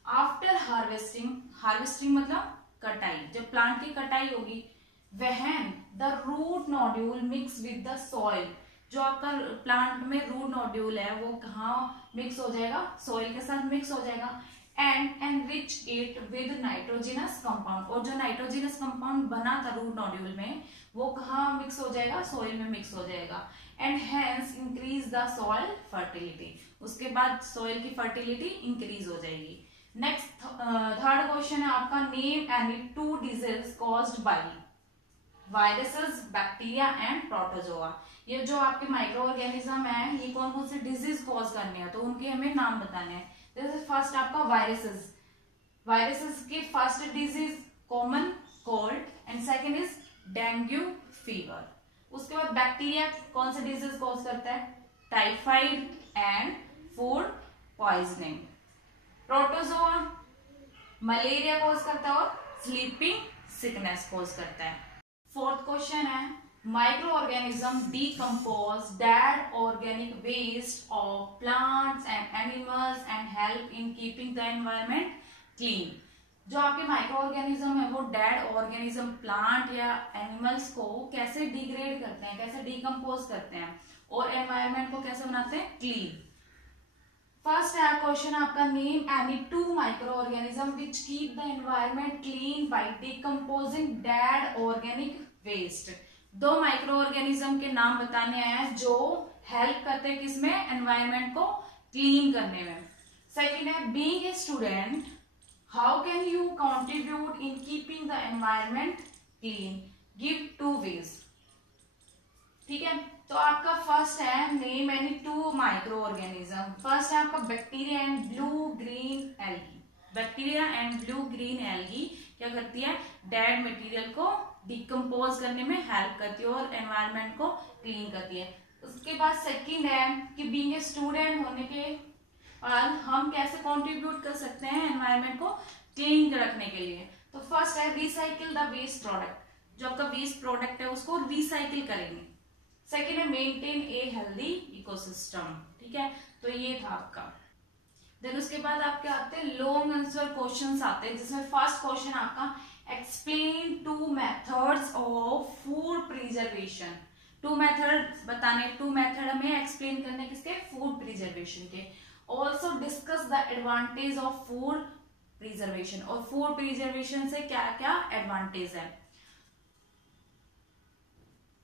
After harvesting, harvesting मतलब कटाई, जब प्लांट की कटाई होगी, when the root nodule mix with the soil, जो आपका प्लांट में रूट नोड्यूल है वो कहाँ मिक्स हो जाएगा, सॉइल के साथ मिक्स हो जाएगा, and enrich it with nitrogenous compound, और जो नाइट्रोजनस कंपाउंड बना था रूट नोड्यूल में वो कहाँ मिक्स हो जाएगा, सॉइल में मिक्स हो जाएगा, and hence increase the soil fertility, उसके बाद सॉइल की फर्टिलिटी इंक्रीज हो जाएगी। नेक्स्ट थर्ड क्वेश्चन है आपका, name any 2 disease caused by viruses, bacteria and protozoa. ये जो आपके माइक्रो ऑर्गेनिज्म है ये कौन कौन से डिजीज कॉज करने हैं, तो उनके हमें नाम बताने हैं। जैसे फर्स्ट आपका वायरसेस, वायरसेस की first disease common cold and second is dengue fever. उसके बाद बैक्टीरिया कौन से डिजीज कॉज करता है, typhoid and food poisoning. Protozoa malaria cause करता है और स्लीपिंग सिकनेस कॉज करता है। फोर्थ क्वेश्चन है, micro organism decompose dead organic waste of plants and animals and help in keeping the environment clean. जो आपके माइक्रो ऑर्गेनिज्म है वो डेड ऑर्गेनिज्म प्लांट या एनिमल्स को कैसे डिग्रेड करते हैं, कैसे डिकम्पोज करते हैं और एनवायरमेंट को कैसे बनाते हैं क्लीन। फर्स्ट है क्वेश्चन आपका, name any 2 micro organism which keep the environment clean by decomposing dead organic waste. 2 micro organism के नाम बताने हैं जो हेल्प करते हैं किसमें, एनवायरमेंट को क्लीन करने में। सेकेंड है, being a student how can you contribute in keeping the environment clean, give 2 ways। ठीक है, तो आपका फर्स्ट है, name any 2 micro organism. First है आपका bacteria and blue green algae. Bacteria and blue green algae क्या करती है, डेड मटेरियल को डिकम्पोज करने में हेल्प करती है और एनवायरनमेंट को क्लीन करती है। उसके बाद सेकंड है कि बीइंग ए स्टूडेंट होने के बाद हम कैसे कंट्रीब्यूट कर सकते हैं एनवायरनमेंट को क्लीन रखने के लिए। तो फर्स्ट है रिसाइकिल द वेस्ट प्रोडक्ट, जो आपका वेस्ट प्रोडक्ट है उसको रिसाइकिल करेंगे। सेकेंड है मेंटेन ए हेल्दी इकोसिस्टम, ठीक है, तो ये था आपका। देन उसके बाद आपके आते हैं लॉन्ग आंसर क्वेश्चंस आते हैं, जिसमें फर्स्ट क्वेश्चन आपका explain 2 methods of food preservation. 2 method बताने, 2 मेथड हमें एक्सप्लेन करने किसके, फूड प्रिजर्वेशन के। Also discuss the advantage of food preservation, और फूड प्रिजर्वेशन से क्या क्या एडवांटेज है।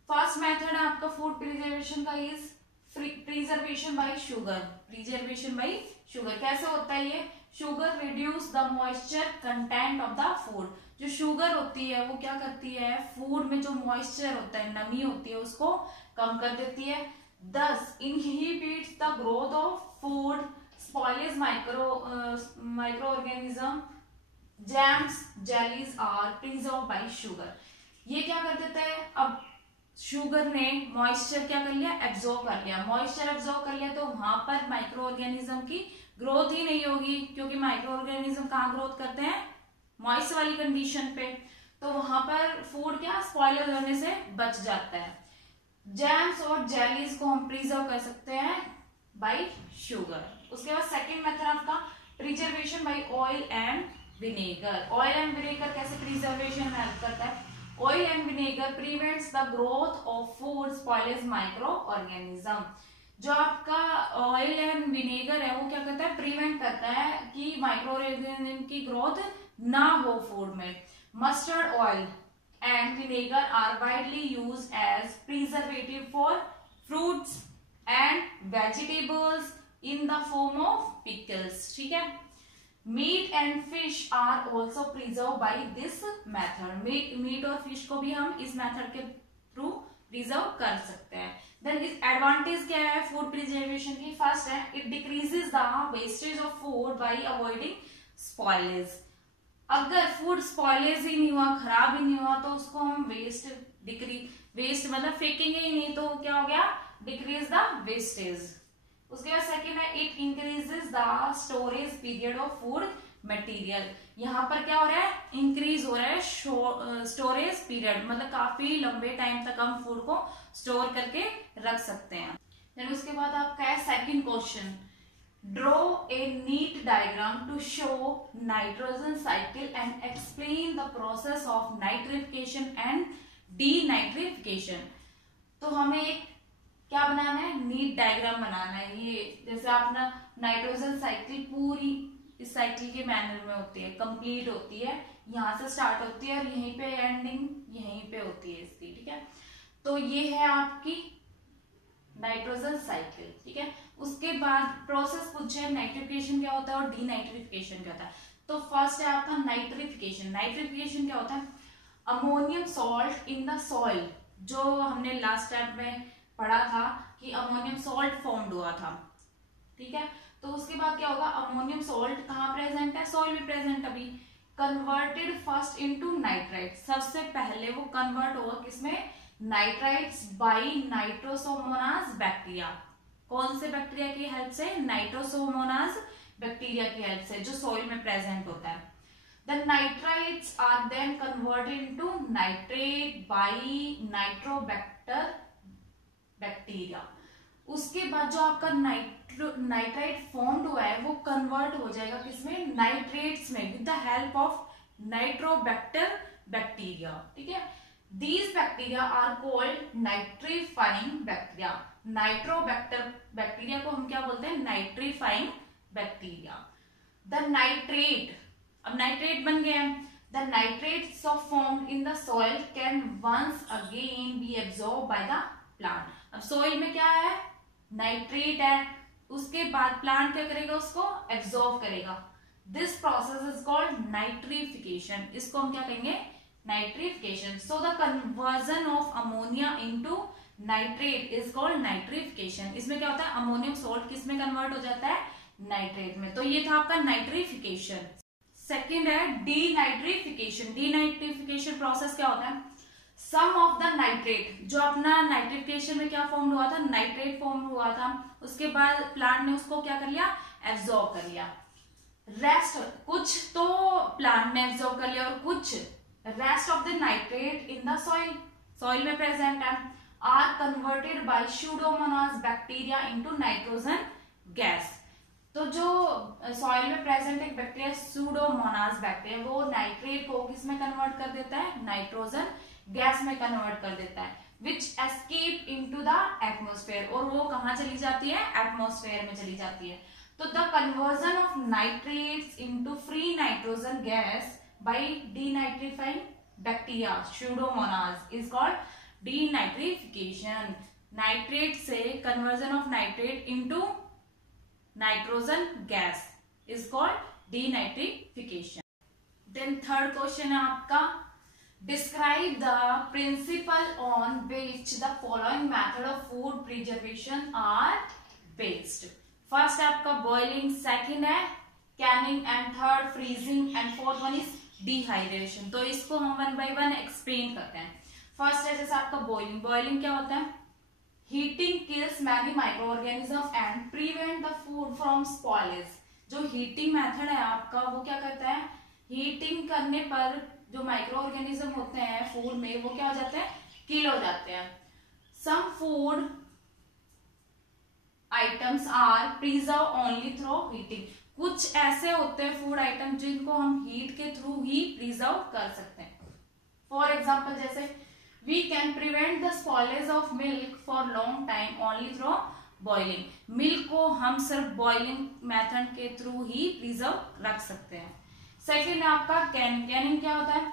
फर्स्ट मेथड है आपका फूड प्रिजर्वेशन का is preservation bye sugar. Preservation bye sugar कैसे होता है ये, sugar reduce the moisture content of the food. जो शुगर होती है वो क्या करती है, फूड में जो मॉइस्चर होता है, नमी होती है, उसको कम कर देती है। Thus inhibits the growth of food, spoils micro organism, jams jellies are preserved by sugar. ये क्या कर देता है, अब शुगर ने मॉइस्चर क्या कर लिया, एब्जॉर्ब कर लिया। मॉइस्चर एब्जॉर्ब कर लिया तो वहां पर माइक्रो ऑर्गेनिज्म की ग्रोथ ही नहीं होगी, क्योंकि माइक्रो ऑर्गेनिज्म कहाँ ग्रोथ करते हैं, मॉइस्ट वाली कंडीशन पे, तो वहां पर फूड क्या स्पॉइल होने से बच जाता है। जैम्स और जेलीज को हम प्रिजर्व कर सकते हैं बाय शुगर। उसके बाद सेकंड मेथड आपका preservation by oil and vinegar. Oil and vinegar कैसे प्रिजर्वेशन में हेल्प करता है, oil and vinegar prevents the growth of food, spoils micro organism. जो आपका ऑयल एंड विनेगर है वो क्या करता है, प्रिवेंट करता है कि माइक्रो ऑर्गेनिज्म की ग्रोथ ना हो फूड में। Mustard oil and vinegar are widely used as preservative for fruits and vegetables in the form of pickles, ठीक है। Meat and fish are also preserve by this method. Meat और fish को भी हम इस मेथड के through preserve कर सकते हैं। देन इस एडवांटेज क्या है फूड प्रिजर्वेशन की, फर्स्ट है it decreases the wastage of food by avoiding spoilage. अगर फूड स्पॉइलेज ही नहीं हुआ, खराब ही नहीं हुआ, तो उसको हम वेस्ट मतलब फेंकेंगे ही नहीं, तो क्या हो गया, डिक्रीज द वेस्टेज। उसके बाद सेकेंड है it increases the storage period of food material. यहाँ पर क्या हो रहा है, इंक्रीज हो रहा है स्टोरेज पीरियड, मतलब काफी लंबे टाइम तक हम फूड को स्टोर करके रख सकते हैं। देन उसके बाद आपका है second question, draw a neat diagram to show nitrogen cycle and explain the process of nitrification and denitrification. तो हमें एक क्या बनाना है, नीट डायग्राम बनाना है। ये जैसे अपना नाइट्रोजन साइकिल पूरी इस साइकिल के मैनर में होती है, कंप्लीट होती है, यहाँ से स्टार्ट होती है और यहीं पे एंडिंग यहीं पे होती है इसकी, ठीक है। तो ये है आपकी नाइट्रोजन साइकिल, ठीक है। उसके बाद प्रोसेस पूछे नाइट्रिफिकेशन क्या होता है और डीनाइट्रिफिकेशन क्या होता है। तो फर्स्ट है आपका नाइट्रिफिकेशन। नाइट्रिफिकेशन क्या होता है, ammonium salt in the soil. जो हमने लास्ट स्टेप में पढ़ा था कि अमोनियम सॉल्ट फॉर्म्ड हुआ था, ठीक है। तो उसके बाद क्या होगा, अमोनियम सॉल्ट कहाँ प्रेजेंट है, सॉइल में प्रेजेंट। अभी कन्वर्टेड फर्स्ट इनटू नाइट्राइट, सबसे पहले वो कन्वर्ट होगा किसमें, नाइट्राइट्स बाय नाइट्रोसोमोनास बैक्टीरिया। कौन से बैक्टीरिया की हेल्प से, नाइट्रोसोमोनास बैक्टीरिया की हेल्प से, जो सॉइल में प्रेजेंट होता है। The nitrites are then converted into nitrate by nitrobacter bacteria. उसके बाद जो आपका नाइट्राइट फॉर्म्ड हुआ है वो कन्वर्ट हो जाएगा किसमें, नाइट्रेट्स में, with the help of nitrobacter bacteria, ठीक है। These bacteria are called nitrifying bacteria. Nitrobacter bacteria को हम क्या बोलते हैं, नाइट्रीफाइंग बैक्टीरिया। द नाइट्रेट, अब नाइट्रेट बन गए हैं। The nitrates formed in the soil can once again be absorbed by the plant. अब सोइल में क्या है, नाइट्रेट है, उसके बाद प्लांट क्या करेगा, उसको एब्जॉर्ब करेगा। This process is called nitrification. इसको हम क्या कहेंगे, nitrification. So the conversion of ammonia into nitrate is called nitrification. इसमें क्या होता है, अमोनियम सॉल्ट किस में कन्वर्ट हो जाता है, नाइट्रेट में। तो ये था आपका नाइट्रिफिकेशन। सेकेंड है डीनाइट्रिफिकेशन। डीनाइट्रिफिकेशन प्रोसेस क्या होता है, सम ऑफ द नाइट्रेट, जो अपना नाइट्रिफिकेशन में क्या फॉर्म हुआ था, नाइट्रेट फॉर्म हुआ था, उसके बाद प्लांट ने उसको क्या कर लिया, एब्जॉर्ब कर लिया। रेस्ट कुछ तो प्लांट ने एब्जॉर्ब कर लिया और कुछ rest of the nitrate in the soil में प्रेजेंट है, are converted by pseudomonas bacteria into nitrogen gas. तो जो सॉइल में प्रेजेंट एक बैक्टीरिया स्यूडोमोनास बैक्टीरिया, वो नाइट्रेट को किस में कन्वर्ट कर देता है, नाइट्रोजन गैस में कन्वर्ट कर देता है, विच एस्केप इनटू द एटमॉस्फेयर, और वो कहाँ चली जाती है, एटमॉस्फेयर में चली जाती है। तो the conversion of nitrates into free nitrogen gas by denitrifying bacteria pseudomonas is called denitrification. Nitrate से conversion of nitrate into nitrogen gas is called denitrification. Then third question है आपका, describe the principle on which the following method of food preservation are based. First है आपका boiling, second है canning, and third freezing, and fourth one is dehydration. तो इसको हम one by one explain करते हैं। फर्स्ट है जैसे आपका बॉइलिंग। बॉइलिंग क्या होता है, heating kills many micro organism and prevent the food from spoilage. जो हीटिंग मेथड है आपका, वो क्या करता है, हीटिंग करने पर जो माइक्रो ऑर्गेनिज्म होते हैं फूड में, वो क्या हो जाते हैं, किल हो जाते हैं। Some food items are preserve only through heating. कुछ ऐसे होते हैं फूड आइटम जिनको हम हीट के थ्रू ही प्रिजर्व कर सकते हैं। फॉर एग्जाम्पल जैसे we can prevent the spoilage of milk for long time only through boiling। Milk को हम सिर्फ बॉइलिंग मेथड के थ्रू ही प्रिजर्व रख सकते हैं। सेकेंड है आपका कैनिंग। कैनिंग क्या होता है,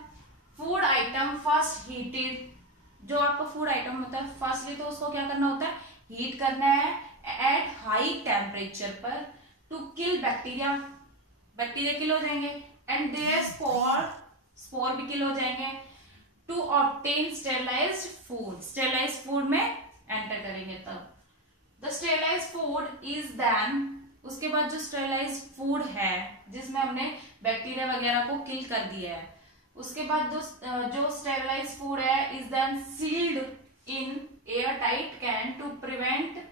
फूड आइटम फर्स्ट हीटेड। जो आपका फूड आइटम होता है फर्स्टली तो उसको क्या करना होता है, हीट करना है एट हाई टेम्परेचर पर to kill bacteria. Bacteria kill हो जाएंगे एंड देयर स्पोर भी किल हो जाएंगे। To obtain sterilized food, sterilized food में एंटर करेंगे तब। The sterilized food is then, उसके बाद जो स्टेरलाइज्ड फूड है जिसमें हमने बैक्टीरिया वगैरह को किल कर दिया है, उसके बाद जो स्टेरलाइज्ड फूड है is then sealed in air tight can to prevent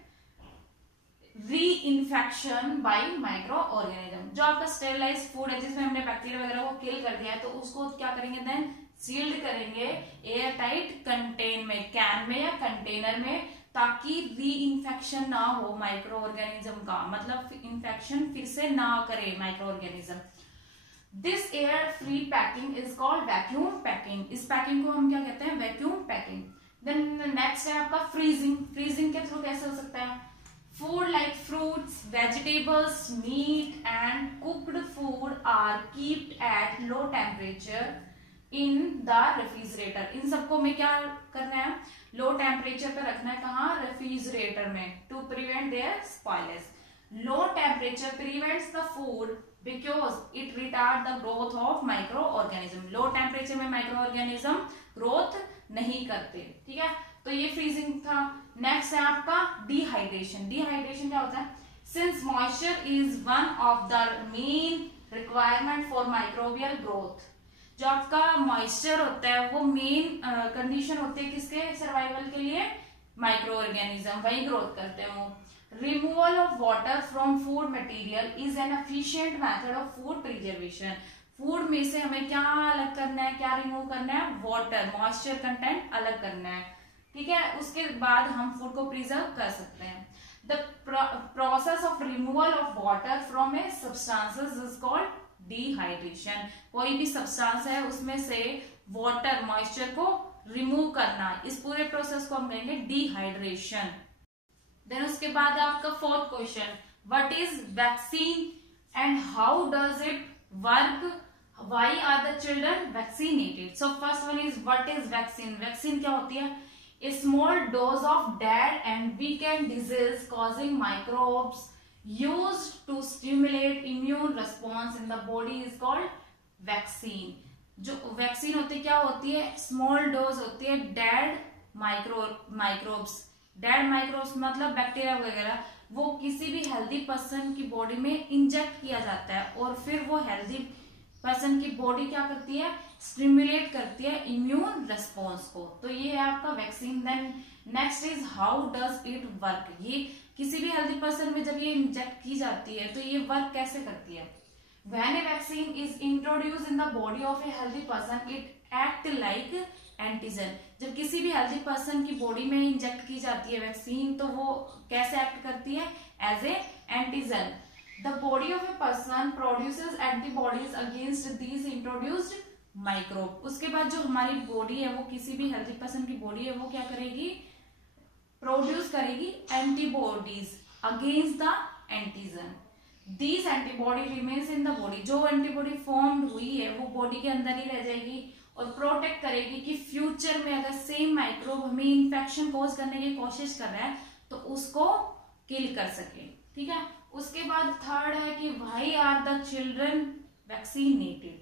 re infection by micro organism. जो आपका स्टेरलाइज्ड फूड है जिसमें हमने बैक्टीरिया वगैरह को किल कर दिया है, तो उसको क्या करेंगे, देन सील्ड करेंगे एयर टाइट कंटेन में, कैन में या कंटेनर में, ताकि री इन्फेक्शन ना हो माइक्रो ऑर्गेनिज्म का, मतलब इन्फेक्शन फिर से ना करे micro organism. This air free packing is called vacuum packing. इस पैकिंग को हम क्या कहते हैं, वैक्यूम पैकिंग। देन नेक्स्ट है आपका फ्रीजिंग। फ्रीजिंग के थ्रू कैसे हो सकता है, food like fruits, vegetables, meat and cooked food are kept at low temperature in the refrigerator. इन सबको में क्या करना है, लो टेम्परेचर पे रखना है, कहाँ, रेफ्रिजरेटर में, to prevent their spoilage. Low temperature prevents the food because it retard the growth of micro organism. Low temperature में माइक्रो ऑर्गेनिज्म ग्रोथ नहीं करते, ठीक है। तो ये फ्रीजिंग था। नेक्स्ट है आपका डिहाइड्रेशन। डिहाइड्रेशन क्या होता है, since moisture is one of the main requirement for microbial growth. जो आपका मॉइस्चर होता है वो मेन कंडीशन होती है किसके सर्वाइवल के लिए, माइक्रो ऑर्गेनिज्म, वही ग्रोथ करते हैं वो। Removal of water from food material is an efficient method of food preservation. Food में से हमें क्या अलग करना है, क्या रिमूव करना है, वाटर, मॉइस्चर कंटेंट अलग करना है, ठीक है। उसके बाद हम फूड को प्रिजर्व कर सकते हैं। The process of removal of water from A substances is called dehydration. कोई भी सब्सटेंस है उसमें से वाटर, मॉइस्चर को रिमूव करना, इस पूरे प्रोसेस को हम कहेंगे डिहाइड्रेशन। देन उसके बाद आपका fourth question, what is vaccine and how does it work, why are the children vaccinated. So first one is what is vaccine. Vaccine क्या होती है, a small dose of dead and weakened disease causing microbes used to stimulate immune response in the body is called vaccine। जो vaccine होती है क्या होती है, small dose होती है डेड माइक्रोब्स, डेड माइक्रोब्स मतलब बैक्टीरिया वगैरह, वो किसी भी हेल्दी पर्सन की बॉडी में इंजेक्ट किया जाता है और फिर वो हेल्दी पर्सन की बॉडी क्या करती है, स्टिमुलेट करती है इम्यून रेस्पॉन्स को। तो ये है आपका vaccine. Then next is how does it work. ये किसी भी हेल्दी पर्सन में जब ये इंजेक्ट की जाती है तो ये वर्क कैसे करती है। When a vaccine is introduced in the body of a healthy person, it act like antigen। जब किसी भी हेल्दी पर्सन की बॉडी में इंजेक्ट की जाती है वैक्सीन तो वो कैसे एक्ट करती है, as a antigen. The body of a person produces antibodies against these introduced microbe. उसके बाद जो हमारी बॉडी है वो किसी भी हेल्दी पर्सन की बॉडी है वो क्या करेगी, प्रोड्यूस करेगी antibodies against the antigen. These antibody remains in the body। जो एंटीबॉडी फॉर्म्ड हुई है वो बॉडी के अंदर ही रह जाएगी और प्रोटेक्ट करेगी कि फ्यूचर में अगर सेम माइक्रोब हमें इन्फेक्शन कॉज करने की कोशिश कर रहा है तो उसको किल कर सके। ठीक है, उसके बाद थर्ड है कि why are the children vaccinated.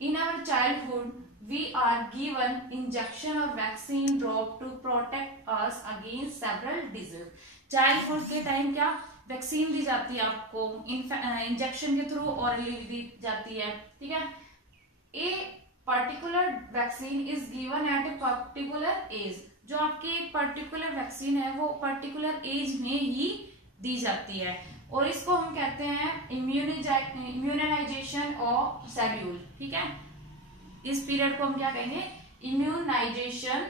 In our childhood we are given injection और vaccine drop to protect us against several disease. Childhood के टाइम क्या वैक्सीन दी जाती है आपको, इंजेक्शन के थ्रू ऑरली दी जाती है। ठीक है, a particular vaccine is given at a particular age. जो आपकी एक पर्टिकुलर वैक्सीन है वो पर्टिकुलर एज में ही दी जाती है और इसको हम कहते हैं इम्यूनाइजेशन और शेड्यूल। ठीक है, इस पीरियड को हम क्या कहेंगे, इम्यूनाइजेशन